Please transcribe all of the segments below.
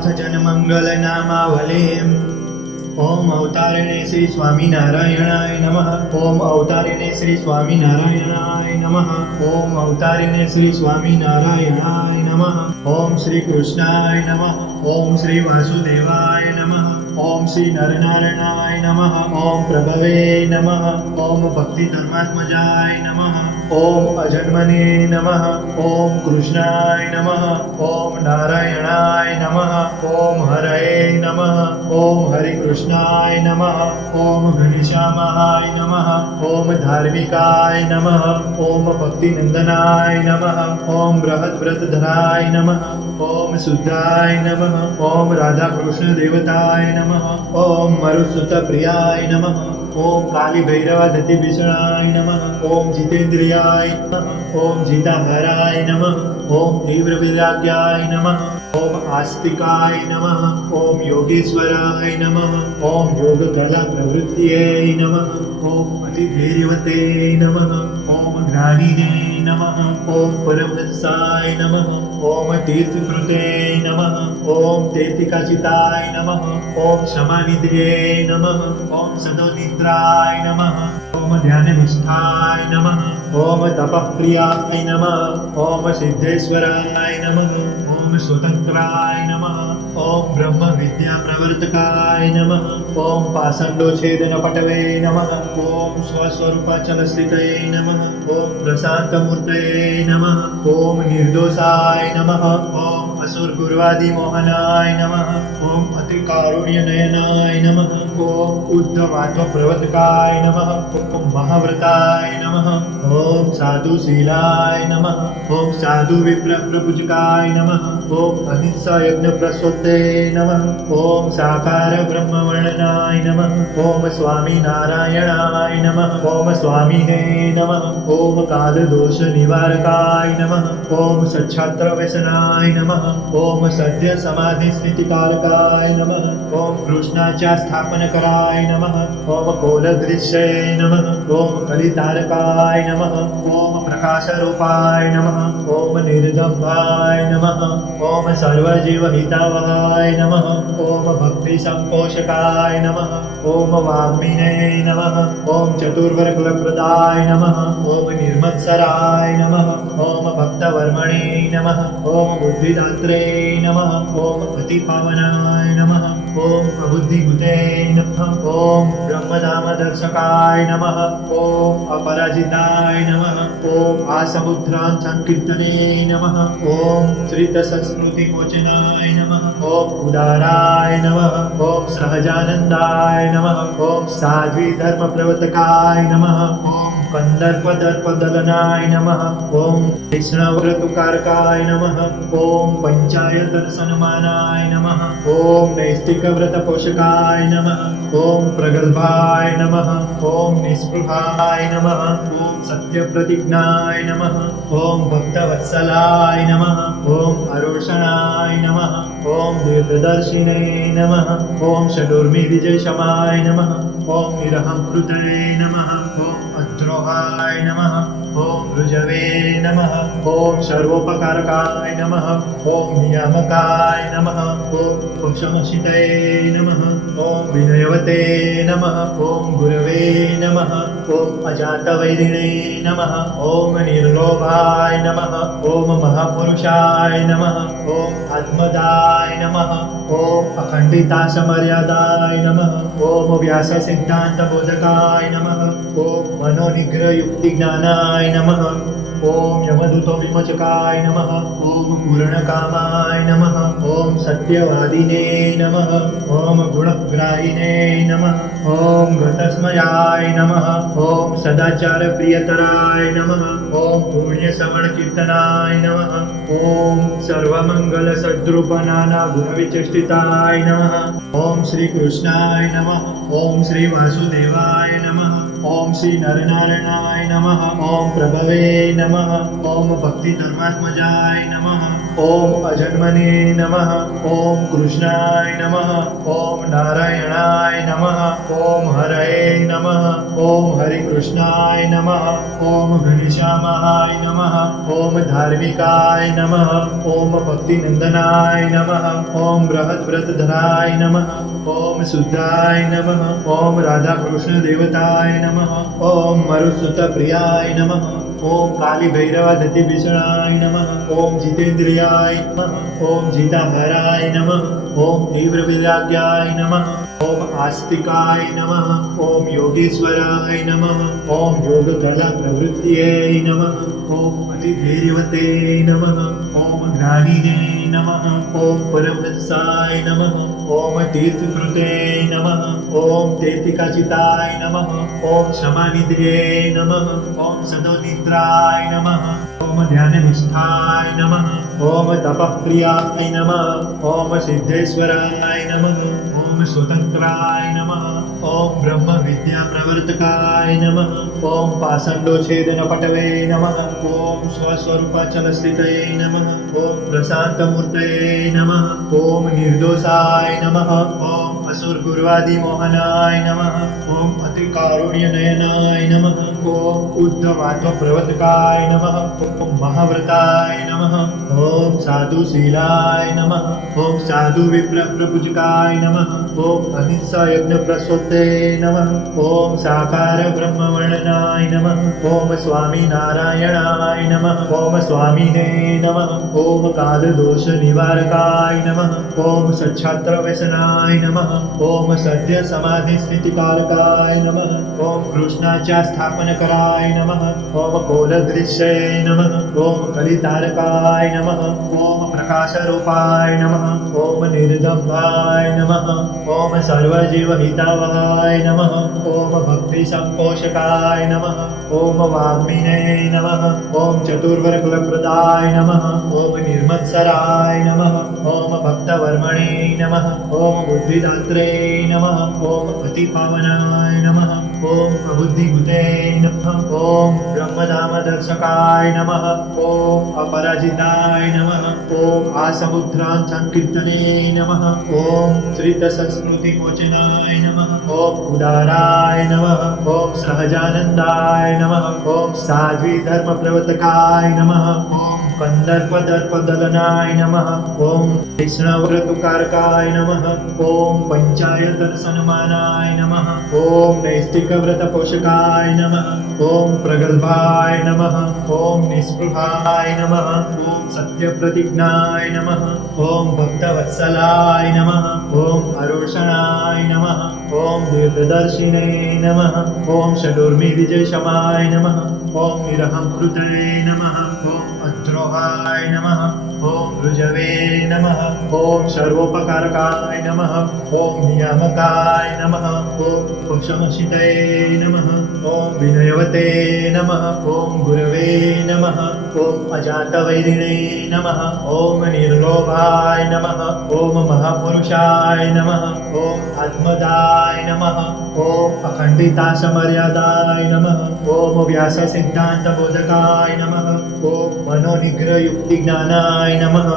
अथ जनमङ्गलनामावलीम्। ओम अवतारिणे श्री स्वामिनारायणाय नमः। ओम अवतारिणे श्री स्वामिनारायणाय नमः। ओम अवतारिणे श्री स्वामिनारायणाय नमः। ओम श्री कृष्णाय नमः। ओम श्री वासुदेवाय नमः। ओम श्री नरनारायणाय नमः। ओम प्रभवे नमः। ओम भक्ति धर्मात्मजाय नमः। ओम अजन्मने नमः। ओम कृष्णाय नमः। ओम नारायणाय नमः। ओम हरये नमः। ओम हरि कृष्णाय नमः। ओम घनश्यामाय नमः। ओम धार्मिकाय नमः। ओम भक्तिनंदनाय नमः। ओम बृहद्व्रतधराय नमः। ओम शुद्धाय नमः। ओम राधा कृष्ण देवताय नमः। ओम मरुत्सुतप्रियाय नमः। ओम काली भैरवाधति भीषणाय नमः। ओम जितेन्द्रियाय नमः। ओम जिताहराय नमः। ओम तीव्र वैराग्याय नमः। ओम आस्तिकाय नमः। ओम योगेश्वराय नमः। ओम योगकला प्रवृत्तिये नमः। ओम अतिधैर्यवते नमः। ओम ज्ञानिने नमः। ओम परमहंसाय नमः। ओम तीर्थकृते नमः। ओम तेतिकाचिताय नमः। ओम शमानिधये नमः। ओम सदोनिद्राय नमः। ओम ध्याननिष्ठाय नमः। ओम तपःप्रियाय नमः। ओम सिद्धेश्वराय नमः। ओम स्वतंत्राय नमः। ओम ब्रह्म विद्या प्रवर्तकाय नमः। ओम पाषाण्डोच्छेदन पटवे नमः। ओम स्वस्वरूपाचल स्थितये नमः। ओम प्रशान्तमूर्तये नमः। ओम निर्दोषाय नमः। ओम असुर गुरुवादि मोहनाय नमः। ओम अतिकारुण्य नयनाय नमः। ओम उद्धवात्व प्रवर्तकाय नमः। ओम महाव्रताय नमः। ओम साधुशीलाय नमः। ओम साधु विप्र प्रपूजकाय नमः। ओम अहिंसा यज्ञ प्रसूते नमः। ओम साकार ब्रह्म वर्णनाय नमः। ओम स्वामी नारायणाय नमः। ओम स्वामिने नमः। ओम काल दोष निवारकाय नमः। ओम सच्छात्र व्यसनाय नमः। ओम सद्य समाधि स्थितिकारकाय नमः। ओम कृष्णाच्या स्थापनकराय नमः। ओम कोलदृश्ये नमः। ओम कलितारकाय नमः। ओम प्रकाशरूपाय नमः। ओम निर्दम्भाय नमः। ओम सर्वजीवहितावहाय नमः। ओम भक्तिसंपोषकाय नमः। ओम वाग्मिने नमः। ओम चतुर्वर्गफलप्रदाय नमः। ओम निर्मत्सराय नमः। ओम भक्तवर्मणे नमः। ओम बुद्धिदात्रे नमः। ओम अतिपावनाय नमः। ओम प्रबुद्धिभूते नमः। ओम ब्रह्मधामदर्शकाय नमः। ओम अपराजिताय नमः। ओम आसमुद्रान् संकीर्तने नमः। ओम श्रितसंस्कृतिमोचनाय नमः। ओम उदाराय नमः। ओम सहजानन्दाय नमः। ओम साध्वी धर्मप्रवर्तकाय नमः। ओम कंदर्पदर्पदलनाय नमः। ओम वैष्णवव्रतुकारकाय नमः। ओम पंचायतनसन्मानाय नमः। ओम नैष्टिकव्रतपोषकाय नमः। ओम प्रगल्भाय नमः। ओम निःस्पृहाय नमः। ओम सत्यप्रतिज्ञाय नमः। ओम भक्तवत्सलाय नमः। ओम अरोषणाय नमः। ओम दीर्घदर्शिने नमः। ओम षडूर्मि विजयशमाय नमः। ओम निरहंकृतये नमः। ओम अद्रोहाय नमः। ओम ऋजवे नमः। ओम सर्वोपकारकाय नमः। ओम नियामकाय नमः। ओम पुरुषमशितये नमः। ओम विनयवते नमः। ओम गुरवे नमः। ओम अजातवैरिणे नमः। ओम निर्लोभाय नमः। ओम महापुरुषाय नमः। ओम आत्मदाय नमः। ओम अखंडितासमर्यादाय नमः। ओम व्याससिद्धान्तबोधकाय नमः। ओम मनोनिग्रहयुक्तिज्ञानाय नमः। ओम यमदूतो विमोचकाय नमः। ओम पूर्णकामाय नमः। ओम सत्यवादिने नमः। ओम गुणग्राहिणे नमः। ओम गतस्मयाय नमः। ओम सदाचारप्रियतराय नमः। ओम पुण्यश्रवणकीर्तनाय नमः। ओम सर्वमङ्गलसद्रूपनानागुणविचेष्टिताय नमः। ओम श्रीकृष्णाय नमः। ओम श्री वासुदेवाय नमः। ओम श्री नरनारायणाय नमः। ओम प्रभवे नमः। ओम भक्ति धर्मात्मजाय नमः। ઓમ અજન્મને નમઃ. ઓમ કૃષ્ણાય નમઃ. ઓમ નારાયણાય નમઃ. ઓમ હરયે નમઃ. ઓમ હરિકૃષ્ણાય નમઃ. ઓમ ઘનશ્યામાય નમઃ. ઓમ ધાર્મિકાય નમઃ. ઓમ ભક્તિનંદનાય નમઃ. ઓમ બૃહદ્વ્રતધરાય નમઃ. ઓમ શુદ્ધાય નમઃ. ઓમ રાધાકૃષ્ણ દેવતાય નમઃ. ઓમ મરુત્સુતપ્રિયાય નમઃ. ઓમ કાલિભૈરવાદતિભીષણાય નમઃ. ઓમ જીતેન્દ્રિયાય નમઃ. ઓમ જીતાહરાય નમઃ. ઓમ તીવ્રવિરાગ્યાય નમઃ. ઓમ આસ્તિકાય નમઃ. ઓમ યોગેશ્વરાય નમઃ. ઓમ યોગકલા પ્રવૃત્તિયે નમઃ. ઓમ અતિધીર્યવતે નમઃ. ઓમ જ્ઞાનીને નમઃ. ઓમ પરમહંસાય નમઃ. ઓમ તીર્થકૃતે નમઃ. ઓમ તેતિકાચિતાય નમઃ. ઓમ શમાનિધ્યે નમઃ. ઓમ સદોનિદ્રાય નમઃ. ઓમ ધ્યાનનિષ્ઠાય નમઃ. ઓમ તપઃપ્રિયાય નમઃ. ઓમ સિદ્ધેશ્વરાય નમઃ. ઓમ સ્વતંત્રાય નમઃ. ઓમ બ્રહ્મ વિદ્યા પ્રવર્તકાય નમઃ. ઓમ પાષંડોચ્છેદન પટલે નમઃ. ઓમ સ્વસ્વરૂપાચલ સ્થિતયે નમઃ. ઓમ પ્રશાંતમૂર્તયે નમઃ. ઓમ નિર્દોષાય નમઃ. ઓમ અસુરગુર્વાદિ મોહનાય નમઃ. ઓમ અતિકારુણ્યનયનાય નમઃ. ઓમ ઉદ્ધવાત્મ પ્રવર્તકાય નમઃ. ઓમ મહાવ્રતાય નમઃ. ઓમ સાધુશીલાય નમઃ. ઓમ સાધુ વિપ્ર પ્રપૂજકાય નમઃ. ઓમ અહિંસા યજ્ઞ પ્રસોતે નમઃ. ઓમ સાકાર બ્રહ્મવર્ણનાય નમઃ. ઓમ સ્વામિનારાયણાય નમઃ. ઓમ સ્વામિને નમઃ. ઓમ કાલદોષ નિવારકાય નમઃ. ઓમ સચ્છાત્ર વ્યસનાય નમઃ. ઓમ સદ્ય સમાધિ સ્થિતિકારકાય નમઃ. ઓમ કૃષ્ણાચ્યા સ્થાપનકરાય નમઃ. ઓમ કોલદૃશ્યે નમઃ. ઓમ કલિતારકાય નમઃ. ઓમ પ્રકાશરૂપાય નમઃ. ઓમ નિર્દંભાય નમઃ. ઓમ સર્વજીવહિતાવહાય નમઃ. ઓમ ભક્તિ સંપોષકાય નમઃ. ઓમ વાગ્મીને નમઃ. ઓમ ચતુર્વર્ગફલપ્રદાય નમઃ. ઓમ નિર્મત્સરાય નમઃ. ઓમ ભક્તવર્મણે નમઃ. ઓમ બુદ્ધિદાત્રે નમઃ. ઓમ અતિપાવનાય નમઃ. ઓમ અબુદ્ધિભૂતે નમઃ. ઓમ બ્રહ્મધામદર્શકાય નમઃ. ઓમ અપરાજિતાય નમઃ. ઓમ આસમુદ્રાં સંકીર્તને નમઃ. ઓમ શ્રિતસંસ્કૃતિમોચનાય નમઃ. ઓમ ઉદારાય નમઃ. ઓમ સહજાનંદાય નમઃ. ઓમ સાધ્વી ધર્મ પ્રવર્તકાય નમઃ. ઓમ કંદર્પદર્પદલનાય નમઃ. ઓમ વૈષ્ણવવ્રતુકારકાય નમઃ. ઓમ પંચાયતન નમઃ. ઓમ નૈષ્ટિકવ્રતપોષકાય નમઃ. ઓમ પ્રગલ્ભાય નમઃ. ઓમ નિસ્પૃહાય નમઃ. ઓમ સત્યપ્રતિજ્ઞાય નમઃ. ઓમ ભક્તવત્સલાય નમઃ. ઓમ અરોષણાય નમઃ. ઓમ દીર્ઘદર્શિને નમઃ. ઓમ ષડૂર્મિ વિજયશમાય નમઃ. ઓમ નિરહંકૃતે નમઃ. ઓમ અદ્રોહાય નમઃ. ઓમ ઋજવે નમઃ. ઓમ સર્વોપકારકાય નમઃ. ઓમ નિયામકાય નમઃ. ઓમ પુરુષમશિતે નમઃ. ઓમ વિનયવતે નમઃ. ઓમ ગુરવે નમઃ. ઓમ અજાતવૈરિણે નમઃ. ઓમ નિર્લોભાય નમઃ. ઓમ મહાપુરુષાય નમઃ. ઓમ આત્મદાય નમઃ. ઓમ અખંડિતાસમર્યાદાય નમઃ. ઓમ વ્યાસસિદ્ધાંતબોધકાય નમઃ. ઓમ મનોનિગ્રહયુક્તિજ્ઞાનાય નમઃ.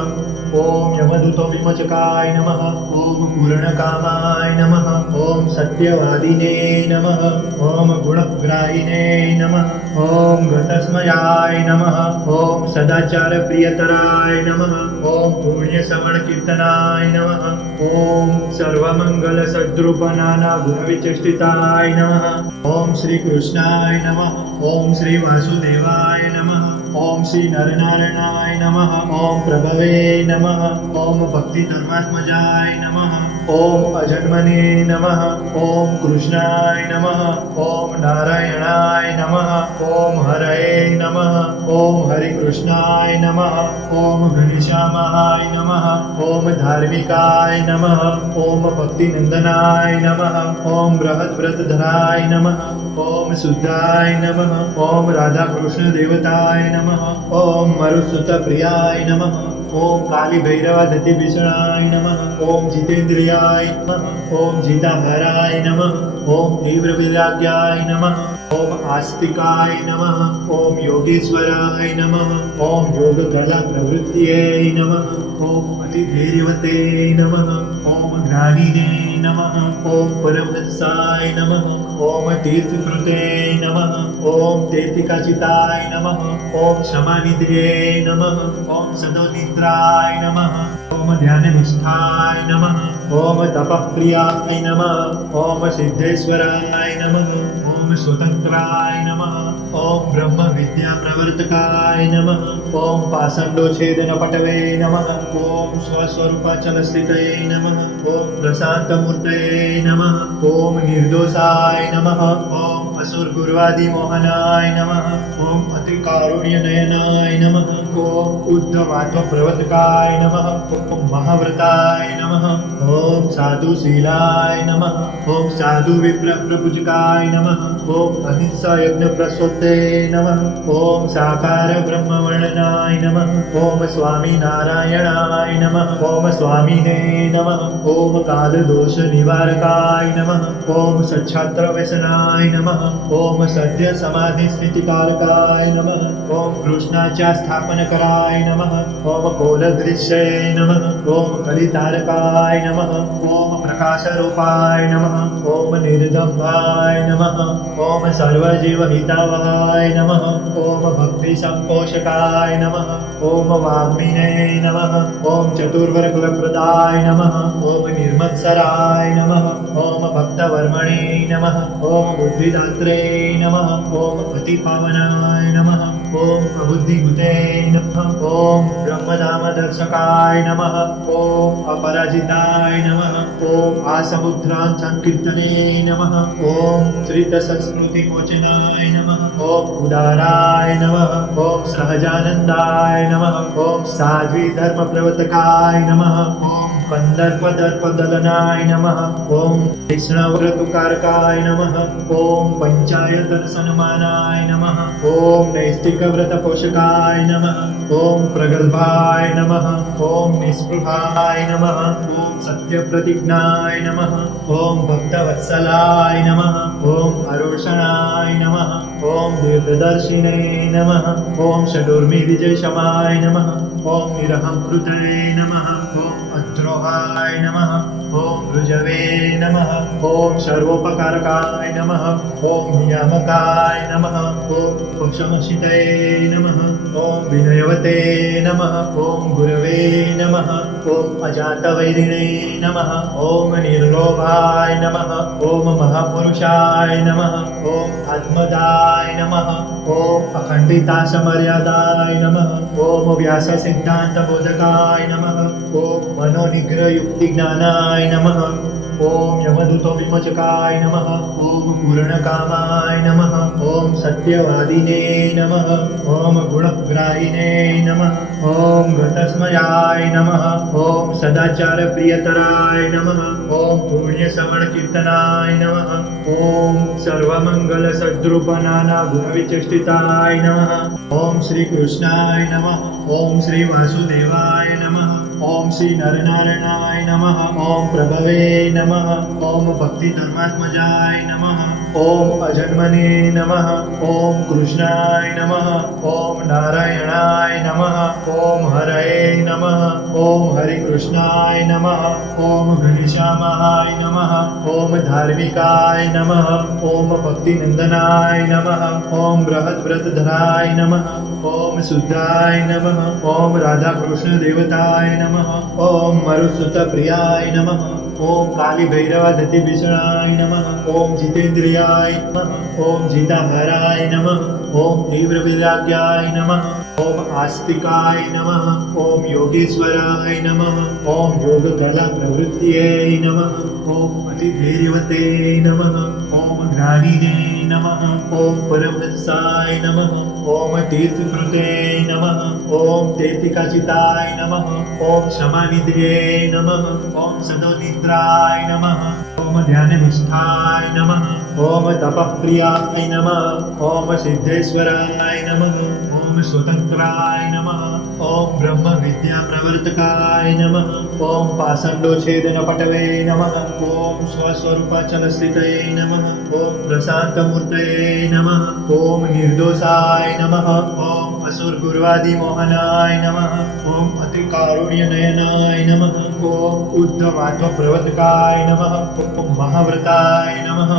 ઓમ યમદૂતો વિમોચકાય નમઃ. ઓમ પૂર્ણકામાય નમઃ. ઓમ સત્યવાદિને નમઃ. ઓમ ગુણગ્રાહિને નમઃ. ઓમ ગતસ્મયાય નમઃ. ઓમ સદાચારપ્રિયતરાય નમઃ. ઓમ પુણ્યશ્રવણકીર્તનાય નમઃ. ઓમ સર્વમંગલસદ્રૂપનાના ગુણવિચેષ્ટિતાય નમઃ. ઓમ શ્રી કૃષ્ણાય નમઃ. ઓમ શ્રી વાસુદેવાય નમઃ. ઓમ શ્રી નરનારાયણાય નમઃ. ઓમ પ્રભવે નમઃ. ઓમ ભક્તિધર્માત્મજાય નમઃ. ઓમ અજન્મને નમઃ. ઓમ કૃષ્ણાય નમઃ. ઓમ નારાયણાય નમઃ. ઓમ હરયે નમઃ. ઓમ હરિકૃષ્ણાય નમઃ. ઓમ ઘનશ્યામાય નમઃ. ઓમ ધાર્મિકાય નમઃ. ઓમ ભક્તિનંદનાય નમઃ. ઓમ બૃહદ્વ્રતધરાય નમઃ. ઓમ શુદ્ધાય નમઃ. ઓમ રાધાકૃષ્ણ દેવતાય નમઃ. ઓમ મરુત્સુતપ્રિયાય નમઃ. ઓમ કાલિભૈરવાદતિભીષણાય નમઃ. ઓમ જીતેન્દ્રિયાય નમઃ. ઓમ જીતાહરાય નમઃ. ઓમ તીવ્રવિરાગ્યાય નમઃ. ओम आस्तिकाय नमः। ओम योगेश्वराय नमः। ओम योगकला प्रवृत्त्यै नमः। ओम अतिधैर्यवते नमः। ओम ज्ञानिने नमः। ओम परमहंसाय नमः। ओम तीर्थकृते नमः। ओम तेतिकाचिताय नमः। ओम क्षमानिध्यै नमः। ओम सदोनिद्राय नमः। ओम ध्याननिष्ठाय नमः। ओम तपःप्रियाय नमः। ओम सिद्धेश्वराय नमः। ओम स्वतंत्राय नमः। ओम ब्रह्म विद्या प्रवर्तकाय नमः। ओम पाषाण्डोच्छेदन पटवे नमः। ओम स्वस्वरूपाचल स्थितये नमः। ओम प्रशान्तमूर्तये नमः। ओम निर्दोषाय नमः। ओम असुरगुर्वादि मोहनाय नमः। ओम अतिकारुण्यनयनाय नमः। ओम उद्धवात्व प्रवर्तकाय नमः। ओम महाव्रताय नमः। ओम साधुशीलाय नमः। ओम साधु विप्र प्रपूजकाय नमः। ओम अहिंसा यज्ञ प्रसोते नमः। ओम साकार ब्रह्मवर्णनाय नमः। ओम स्वामी नारायणाय नमः। ओम स्वामिने नमः। ओम कालदोष निवारकाय नमः। ओम सच्छात्र व्यसनाय नमः। ओम सद्य समाधि स्थितिकारकाय नमः। ओम कृष्णाच्या स्थापनकराय नमः। ओम कोलदृश्ये नमः। ओम कलितारकाय नमः। ओम प्रकाशरूपाय नमः। ओम निर्दम्भाय नमः। ओम सर्वजीवहितावहाय नमः। ओम भक्तिसम्पोषकाय नमः। ओम वाग्मिने नमः। ओम चतुर्वर्गफलप्रदाय नमः। ओम निर्मत्सराय नमः। ओम भक्तवर्मणे नमः। ओम बुद्धिदात्रे नमः। ओम अतिपावनाय नमः। ओम अबुद्धिभूते नमः। ओम ब्रह्मधामदर्शकाय नमः। ओम अपराजिताय नमः। ओम आसमुद्रान् संकीर्तने नमः। ओम श्रितसंस्कृतिमोचनाय नमः। ओम उदाराय नमः। ओम सहजानन्दाय नमः। ओम साध्वी धर्मप्रवर्तकाय नमः। ओम कन्दर्पदर्पदलनाय नमः। ओम वैष्णवव्रतुकारकाय नमः। ओम पञ्चायतनसन्मानाय नमः। ओम नैष्टिकव्रतपोषकाय नमः। ओम प्रगल्भाय नमः। ओम निःस्पृहाय नमः। ओम सत्यप्रतिज्ञाय नमः। ओम भक्तवत्सलाय नमः। ओम अरोषणाय नमः। ओम दीर्घदर्शिने नमः। ओम षडूर्मिविजयशमाय नमः। ओम निरहंकृतये नमः। ओम अद्रोहाय नमः। ओम ऋजवे नमः। ओम सर्वोपकारकाय नमः। ओम नियामकाय नमः। ओम पुरुषमशितये नमः। ओम विनयवते नमः। ओम गुरवे नमः। ओम अजातवैरिणे नमः। ओम निर्लोभाय नमः। ओम महापुरुषाय नमः। ओम आत्मदाय नमः। ओम अखण्डितासमर्यादाय नमः। ओम व्याससिद्धान्तबोधकाय नमः। ओम मनोनिग्रहयुक्तिज्ञानाय नमः। ओम यमदूतो विमोचकाय नमः। ओम पूर्णकामाय नमः। ओम सत्यवादिने नमः। ओम गुणग्राहिणे नमः। ओम गतस्मयाय नमः। ओम सदाचारप्रियतराय नमः। ओम पुण्यश्रवणकीर्तनाय नमः। ओम सर्वमङ्गलसद्रूपनानागुणविचेष्टिताय नमः। ओम श्रीकृष्णाय नमः। ओम श्रीवासुदेवाय नमः। ओम श्री नरनारायणाय नमः। ओम प्रभवे नमः। ओम भक्तिधर्मात्मजाय नमः। ओम अजन्मने नमः। ओम कृष्णाय नमः। ओम नारायणाय नमः। ओम हरये नमः। ओम हरिकृष्णाय नमः। ओम घनश्यामाय नमः। ओम धार्मिकाय नमः। ओम भक्तिनंदनाय नमः। ओम बृहद्व्रतधराय नमः। ओम शुद्धाय नमः। ओम राधाकृष्ण देवताय नमः। ओम मरुत्सुतप्रियाय नमः। ओम कालीभैरवाधतिभीषणाय नमः। ओम जितेन्द्रियाय नमः। ओम जिताहराय नमः। ओम तीव्रविराग्याय नमः। ओम आस्तिकाय नमः। ओम योगेश्वराय नमः। ओम योगकला प्रवृत्त्यै नमः। ओम अतिधैर्यवते नमः। ओम ज्ञानिने नमः। ओम परमहंसाय नमः। ओम तीर्थकृते नमः। ओम तेतिकाचिताय नमः। ओम क्षमानिध्यै नमः। ओम सदोनिद्राय नमः। ओम ध्याननिष्ठाय नमः। ओम तपःप्रियाय नमः। ओम सिद्धेश्वराय नमः। ओम ओम स्वतंत्राय नमः ओम ब्रह्म विद्या प्रवर्तकाय नमः ओम पाषाण्डोच्छेदन पटवे नमः ओम स्वस्वरूपाचल स्थितये नमः ओम प्रशांत मूर्तये नमः ओम निर्दोषाय नमः ओम असुर गुरुवादि मोहनाय नमः ओम अति कारुण्य नयनाय नमः ओम उद्धवात्व प्रवर्तकाय नमः ओम महाव्रताय नमः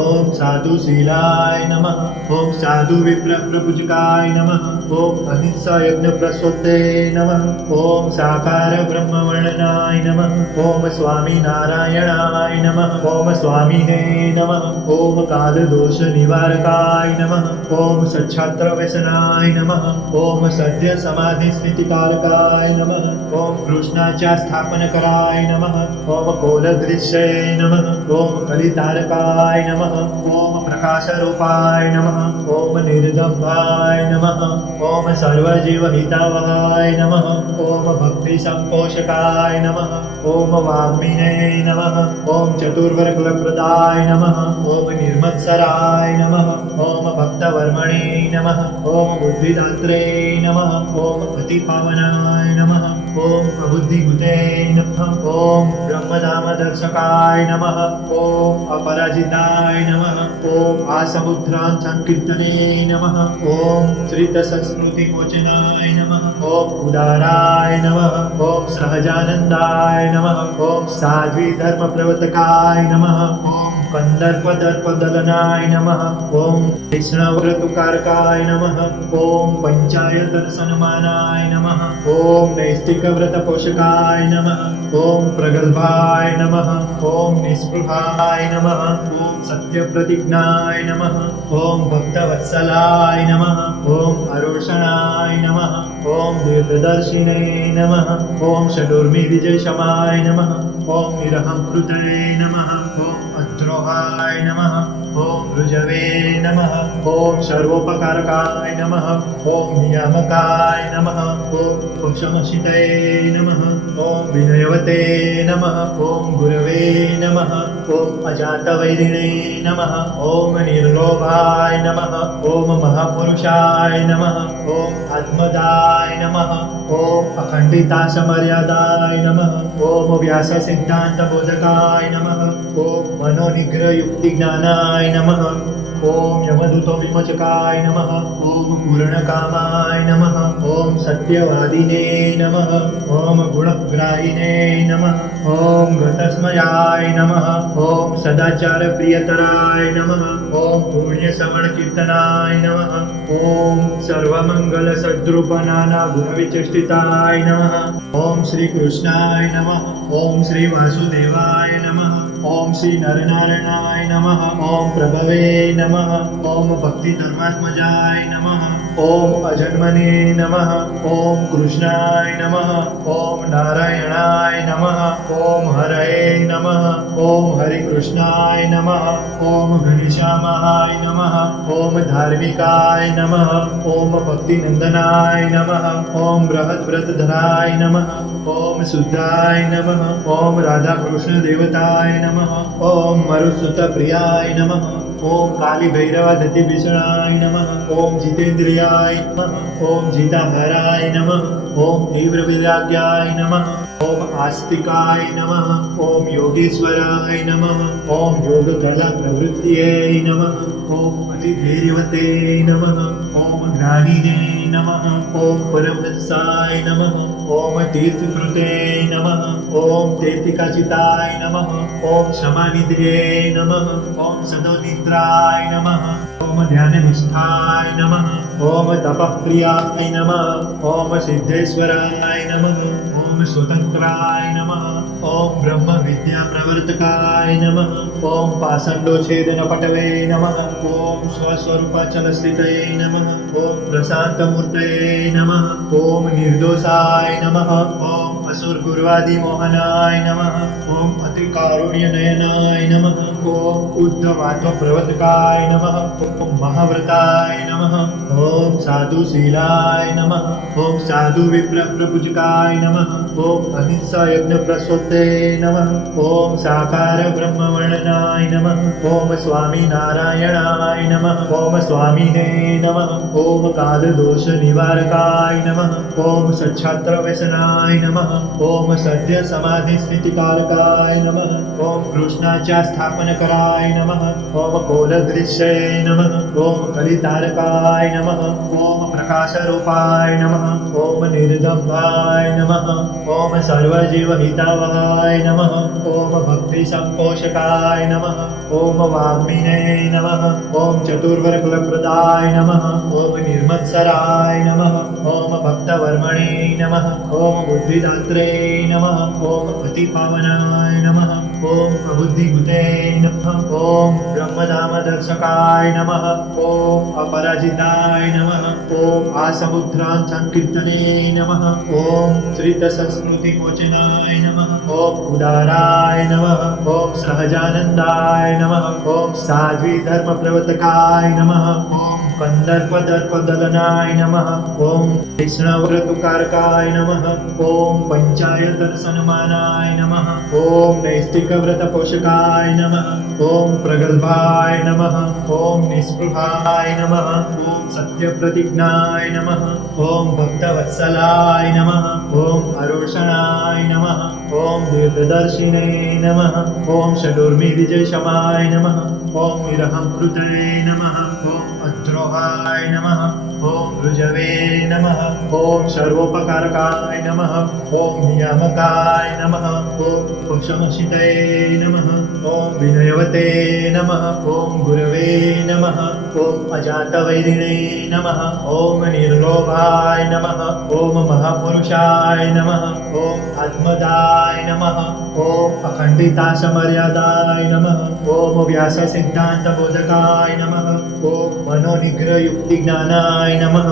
ओम साधु शीलाय नमः ओम साधु विप्र प्रपूजकाय नमः ओम अहिंसा यज्ञ प्रसोते नमः ओम साकार ब्रह्म वर्णनाय नमः ओम स्वामी नारायणाय नमः ओम स्वामिने नमः ओम काल दोष निवारकाय नमः ओम सच्छात्र व्यसनाय नमः ओम सद्य समाधि स्थिति कारकाय नमः ओम कृष्णाच्या स्थापन कराय नमः ओम कोलदृश्ये नमः ओम कलितारकाय नमः ओम प्रकाश रूपाय नमः ओम निर्दम्भाय नमः ओम सर्वजीव हितावहाय नमः ओम भक्ति संपोषकाय नमः ओम वाग्मिने नमः ओम चतुर्वर्गप्रदाय नमः ओम निर्मत्सराय नमः ओम भक्तवर्मणे नमः ओम बुद्धिदात्रे नमः ओम अतिपावनाय नमः ओम प्रबुद्धिभूते नमः ओम ब्रह्मधामदर्शकाय नमः ओम अपराजिताय नमः ओम आसमुद्रां संकीर्तने नमः ओम श्रितसंस्कृतिमोचनाय नमः ओम उदाराय नमः ओम सहजानन्दाय नमः ओम साध्वी धर्मप्रवर्तकाय नमः ओम कंदर्पदर्पदलनाय नमः ओम कृष्णव्रतुकारकाय नमः ओम पंचायतनसन्मानाय नमः ओम नैष्टिकव्रतपोषकाय नमः ओम प्रगल्भाय नमः ओम निःस्पृहाय नमः ओम सत्यप्रतिज्ञाय नमः ओम भक्तवत्सलाय नमः ओम अरोषणाय नमः ओम दीर्घदर्शिने नमः ओम षडूर्मि विजयशमाय नमः ओम निरहंकृतये नमः ओम अद्रोहाय नमः ओम ऋजवे नमः ओम सर्वोपकारकाय नमः ओम नियामकाय नमः ओम पुरुषमशितये नमः ओम विनयवते नमः ओम गुरवे नमः ओम अजातवैरिणे नमः ओम निर्लोभाय नमः ओम महापुरुषाय नमः ओम आत्मदाय नमः ओम अखंडितासमर्यादाय नमः ओम व्याससिद्धान्तबोधकाय नमः ओम मनोनिग्रहयुक्तिज्ञानाय नमः ओम यमदूतो विमोचकाय नमः ओम पूर्णकामाय नमः ओम सत्यवादिने नमः ओम गुणग्राहिणे नमः ओम गतस्मयाय नमः ओम सदाचार प्रियतराय नमः ओम पुण्यश्रवणकीर्तनाय नमः ओम सर्वमंगल सद्रूपनाना गुणविचेष्टिताय नमः ओम श्री कृष्णाय नमः ओम श्री वासुदेवाय नमः ओम श्री नरनारायणाय नमः ओम प्रभवे नमः ओम भक्ति धर्मात्मजाय नमः ओम अजन्मने नमः ओम कृष्णाय नमः ओम नारायणाय नमः ओम हरये नमः ओम हरिकृष्णाय नमः ओम घनश्यामाय नमः ओम धार्मिकाय नमः ओम भक्तिनंदनाय नमः ओम बृहद्व्रतधराय नमः ओम शुद्धाय नमः ओम राधा कृष्ण देवताय नमः ओम मरुत्सुतप्रियाय नमः ओम काली भैरवाधति भीषणाय नमः ओम जितेन्द्रियाय नमः ओम जिताहराय नमः ओम तीव्र वैराग्याय नमः ओम आस्तिकाय नमः ओम योगेश्वराय नमः ओम योगकला प्रवृत्तिये नमः ओम अतिधैर्यवते नमः ओम ज्ञानिने नमः ओम परमहंसाय नमः ओम तीर्थकृते नमः ओम तेतिकाचिताय नमः ओम शमानिधे नमः ओम सदोनिद्राय नमः ओम ध्याननिष्ठाय नमः ओम तपःप्रियाय नमः ओम सिद्धेश्वराय नमः ओम स्वतंत्राय नमः ओम ब्रह्म विद्या प्रवर्तकाय नमः ओम पाषाण्डोच्छेदन पटवे नमः ओम स्वस्वरूपाचल स्थितये नमः ओम प्रशांत मूर्तये नमः ओम निर्दोषाय नमः ओम असुर गुरुवादि मोहनाय नमः ओम अति कारुण्य नयनाय नमः ओम उद्धवात्व प्रवर्तकाय नमः ओम महाव्रताय नमः ओम साधु शीलाय नमः। ओम साधु विप्र प्रपूजकाय नमः। ओम अहिंसा यज्ञ प्रसोते नमः। ओम साकार ब्रह्म वर्णनाय नमः। ओम स्वामी नारायणाय नमः। ओम स्वामिने नमः। ओम काल दोष निवारकाय नमः। ओम सच्छात्र व्यसनाय नमः। ओम सद्य समाधि स्थिति कारकाय नमः। ओम कृष्णाच्या स्थापन कराय नमः। ओम कोलदृश्ये नमः। ओम कलितारकाय नमः। ओम प्रकाश रूपाय नमः। ओम निर्दम्भाय नमः। ओम सर्वजीव हितावहाय नमः। ओम भक्ति संपोषकाय नमः। ओम वाग्मिने नमः। ओम चतुर्वर्गप्रदाय नमः। ओम निर्मत्सराय नमः। ओम भक्तवर्मणे नमः। ओम बुद्धिदात्रे नमः। ओम अतिपावनाय नमः। ओम अबुद्धिभूते नमः। ओम ब्रह्मधाम दर्शकाय नमः। ओम अपराजिताय नमः। ओम आसमुद्रां संकीर्तने नमः। ओम श्रित संस्कृति मोचनाय नमः। ओम उदाराय नमः। ओम सहजानंदाय नमः। ओम साध्वी धर्म प्रवर्तकाय नमः। ओम कंदर्प दर्प दलनाय नमः। ओम कृष्णव्रतुकारकाय नमः। ओम पंचायत दर्शनमानाय नमः। ओम नैष्टिक व्रत पोषकाय नमः। ओम प्रगल्भाय नमः। ओम निस्पृहाय नमः। ओम सत्य प्रतिज्ञाय नमः। ओम भक्तवत्सलाय नमः। ओम अरोषणाय नमः। ओम दीर्घदर्शिने नमः। ओम षडूर्मि विजयशमाय नमः। ओम विरहं कृते नमः। ओम अद्रोहाय नमः। ओम ऋजवे नमः। ओम सर्वोपकारकाय नमः। ओम नियामकाय नमः। ओम कुशमशिते नमः। ओम विनयवते नमः। ओम गुरवे नमः। ओम अजातवैरिणे नमः। ओम निर्लोभाय नमः। ओम महापुरुषाय नमः। ओम आत्मदाय नमः। ओम अखंडितासमर्यादाय नमः। ओम व्यास सिद्धांत बोधकाय नमः। ओम मनोनिग्रह युक्ति ज्ञानाय नमः।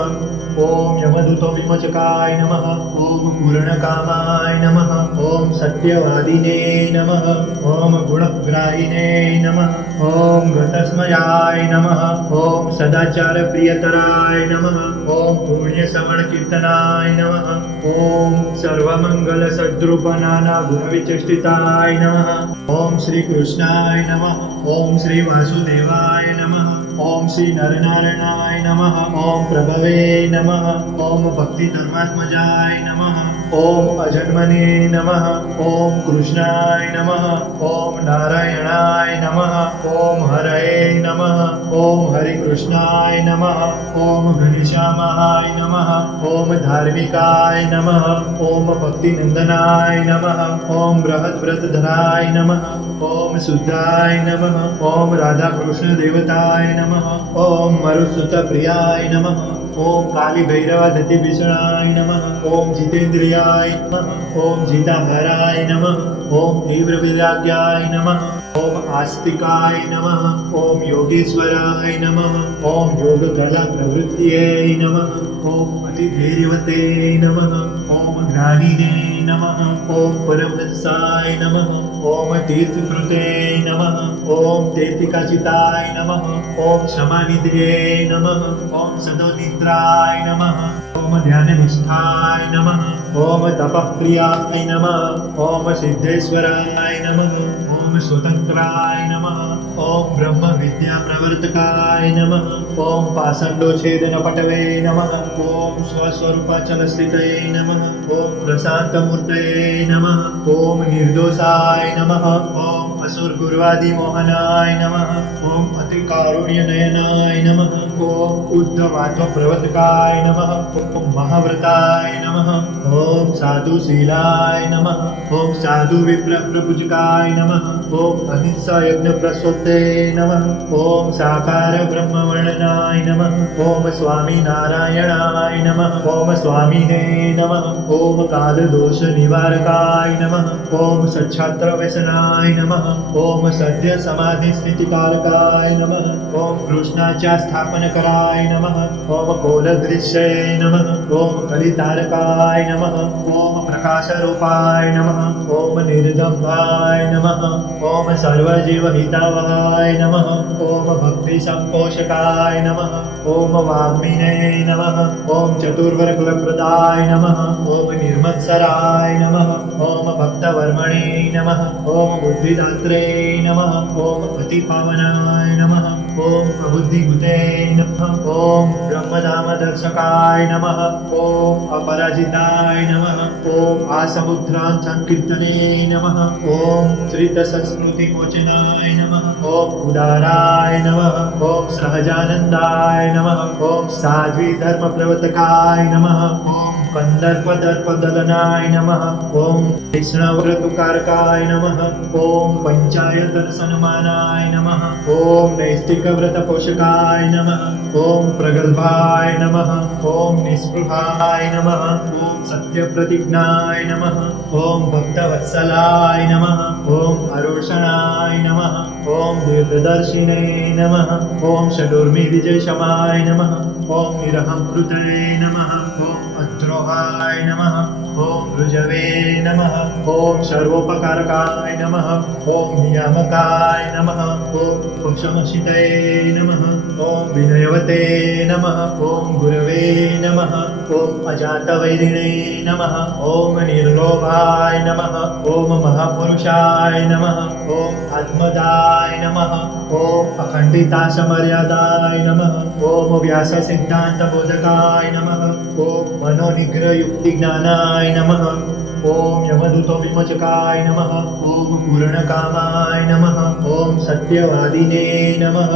ओम यमदूतो विमोचकाय नमः। ओम पूर्णकामाय नमः। ओम सत्यवादिने नमः। ओम गुणग्राहिणे नमः। ओम गतस्मयाय नमः। ओम सदाचार प्रियतराय नमः। ओम पुण्य श्रवण कीर्तनाय नमः। ओम सर्वमंगल सद्रूप नाना गुण विचेष्टिताय नमः। ओम श्री कृष्णाय नमः। ओम श्री वासुदेवाय नमः। ओम श्री नरनारायणाय नमः। ओम प्रभवे नमः। ओम भक्ति धर्मात्मजाय नमः। ओम अजन्मने नमः। ओम कृष्णाय नमः। ओम नारायणाय नमः। ओम हरये नमः। ओम हरि कृष्णाय नमः। ओम घनश्यामाय नमः। ओम धार्मिकाय नमः। ओम भक्तिनंदनाय नमः। ओम बृहद्व्रतधराय नमः। ओम शुद्धाय नमः। ओम राधा कृष्ण देवताय नमः। ओम मरुत्सुत प्रियाय नमः। ओम काली भैरवाधति भीषणाय नमः। ओम जितेन्द्रियाय नमः। ओम जिताहराय नमः। ओम तीव्र विराग्याय नमः। ओम आस्तिकाय नमः। ओम योगेश्वराय नमः। ओम योग कला प्रवृत्तिये नमः। ओम अतिधैर्यवते नमः। ओम ज्ञानिने नमः। ओम परमहंसाय नमः। ओम तीर्थकृते नमः। ओम तेतिकाचिताय नमः। ओम क्षमानिधये नमः। ओम सदोनिद्राय नमः। ओम ध्याननिष्ठाय नमः। ओम तपःप्रियाय नमः। ओम सिद्धेश्वराय नमः। ओम स्वतंत्राय नमः। ओम ब्रह्म विद्या प्रवर्तकाय नमः। ओम पाषण्डोच्छेदन पटवे नमः। ओम स्वस्वरूपाचल स्थितये नमः। ओम प्रशान्तमूर्तये नमः। ओम निर्दोषाय नमः। ओम असुर गुरुवादि मोहनाय नमः। ओम अतिकारुण्य नयनाय नमः। ओम उद्धवात्व प्रवर्तकाय नमः। ओम महाव्रताय नमः। ओम साधु शीलाय नमः। ओम साधु विप्र प्रपूजकाय नमः। ओम अहिंसा यज्ञ प्रसोते नमः। ओम साकार ब्रह्म वर्णनाय नमः। ओम स्वामी नारायणाय नमः। ओम स्वामिने नमः। ओम काल दोष निवारकाय नमः। ओम सच्छात्र व्यसनाय नमः। ओम सद्य समाधि स्थिति कारकाय नमः। ओम कृष्णाच्या स्थापन कराय नमः। ओम कोलदृश्ये नमः। ओम कलितारकाय नमः। ओम प्रकाशरूपाय नमः ॐ निर्दम्भाय नमः ॐ सर्वजीवहितावहाय नमः ॐ भक्तिसम्पोषकाय नमः ॐ वाग्मिने नमः ॐ चतुर्वरकुलप्रदाय नमः ॐ निर्मत्सराय नमः ॐ भक्तवर्मणे नमः ॐ बुद्धिदात्रे नमः ॐ अतिपावनाय नमः ॐ अबुद्धिभूते नमः ॐ ब्रह्मधामदर्शकाय नमः ॐ अपराजिताय नमः ॐ आसमुद्रान् संकीर्तने नमः ॐ श्रितसंस्मृतिमोचनाय नमः ॐ उदाराय नमः ॐ सहजानन्दाय नमः ॐ साध्वीधर्मप्रवर्तकाय नमः ॐ कन्दर्पदर्पदलनाय नमः ॐ वैष्णवव्रतुकारकाय नमः ॐ पञ्चायतनसन्मानाय नमः ॐ नैष्टिकव्रतपोषकाय नमः ॐ प्रगल्भाय नमः ॐ निःस्पृहाय नमः ॐ सत्यप्रतिज्ञाय नमः ॐ भक्तवत्सलाय नमः ॐ अरोषणाय नमः ॐ दीर्घदर्शिने नमः ॐ षडूर्मिविजयशमाय नमः ॐ निरहंकृतये नमः ॐ अद्रोहाय नमः ॐ ऋजवे नमः ॐ सर्वोपकारकाय नमः ॐ नियामकाय नमः ॐ पुरुषमशितये नमः ॐ विनयवते नमः ॐ गुरवे नमः ॐ अजातवैरिणे नमः ॐ निर्लोभाय नमः ॐ महापुरुषाय नमः ॐ आत्मदाय नमः ॐ अखण्डितासमर्यादाय नमः ॐ व्याससिद्धान्तबोधकाय नमः ॐ मनोनिग्रहयुक्तिज्ञानाय नमः ॐ यमदूतविमोचकाय नमः ॐ पूर्णकामाय नमः ॐ सत्यवादिने नमः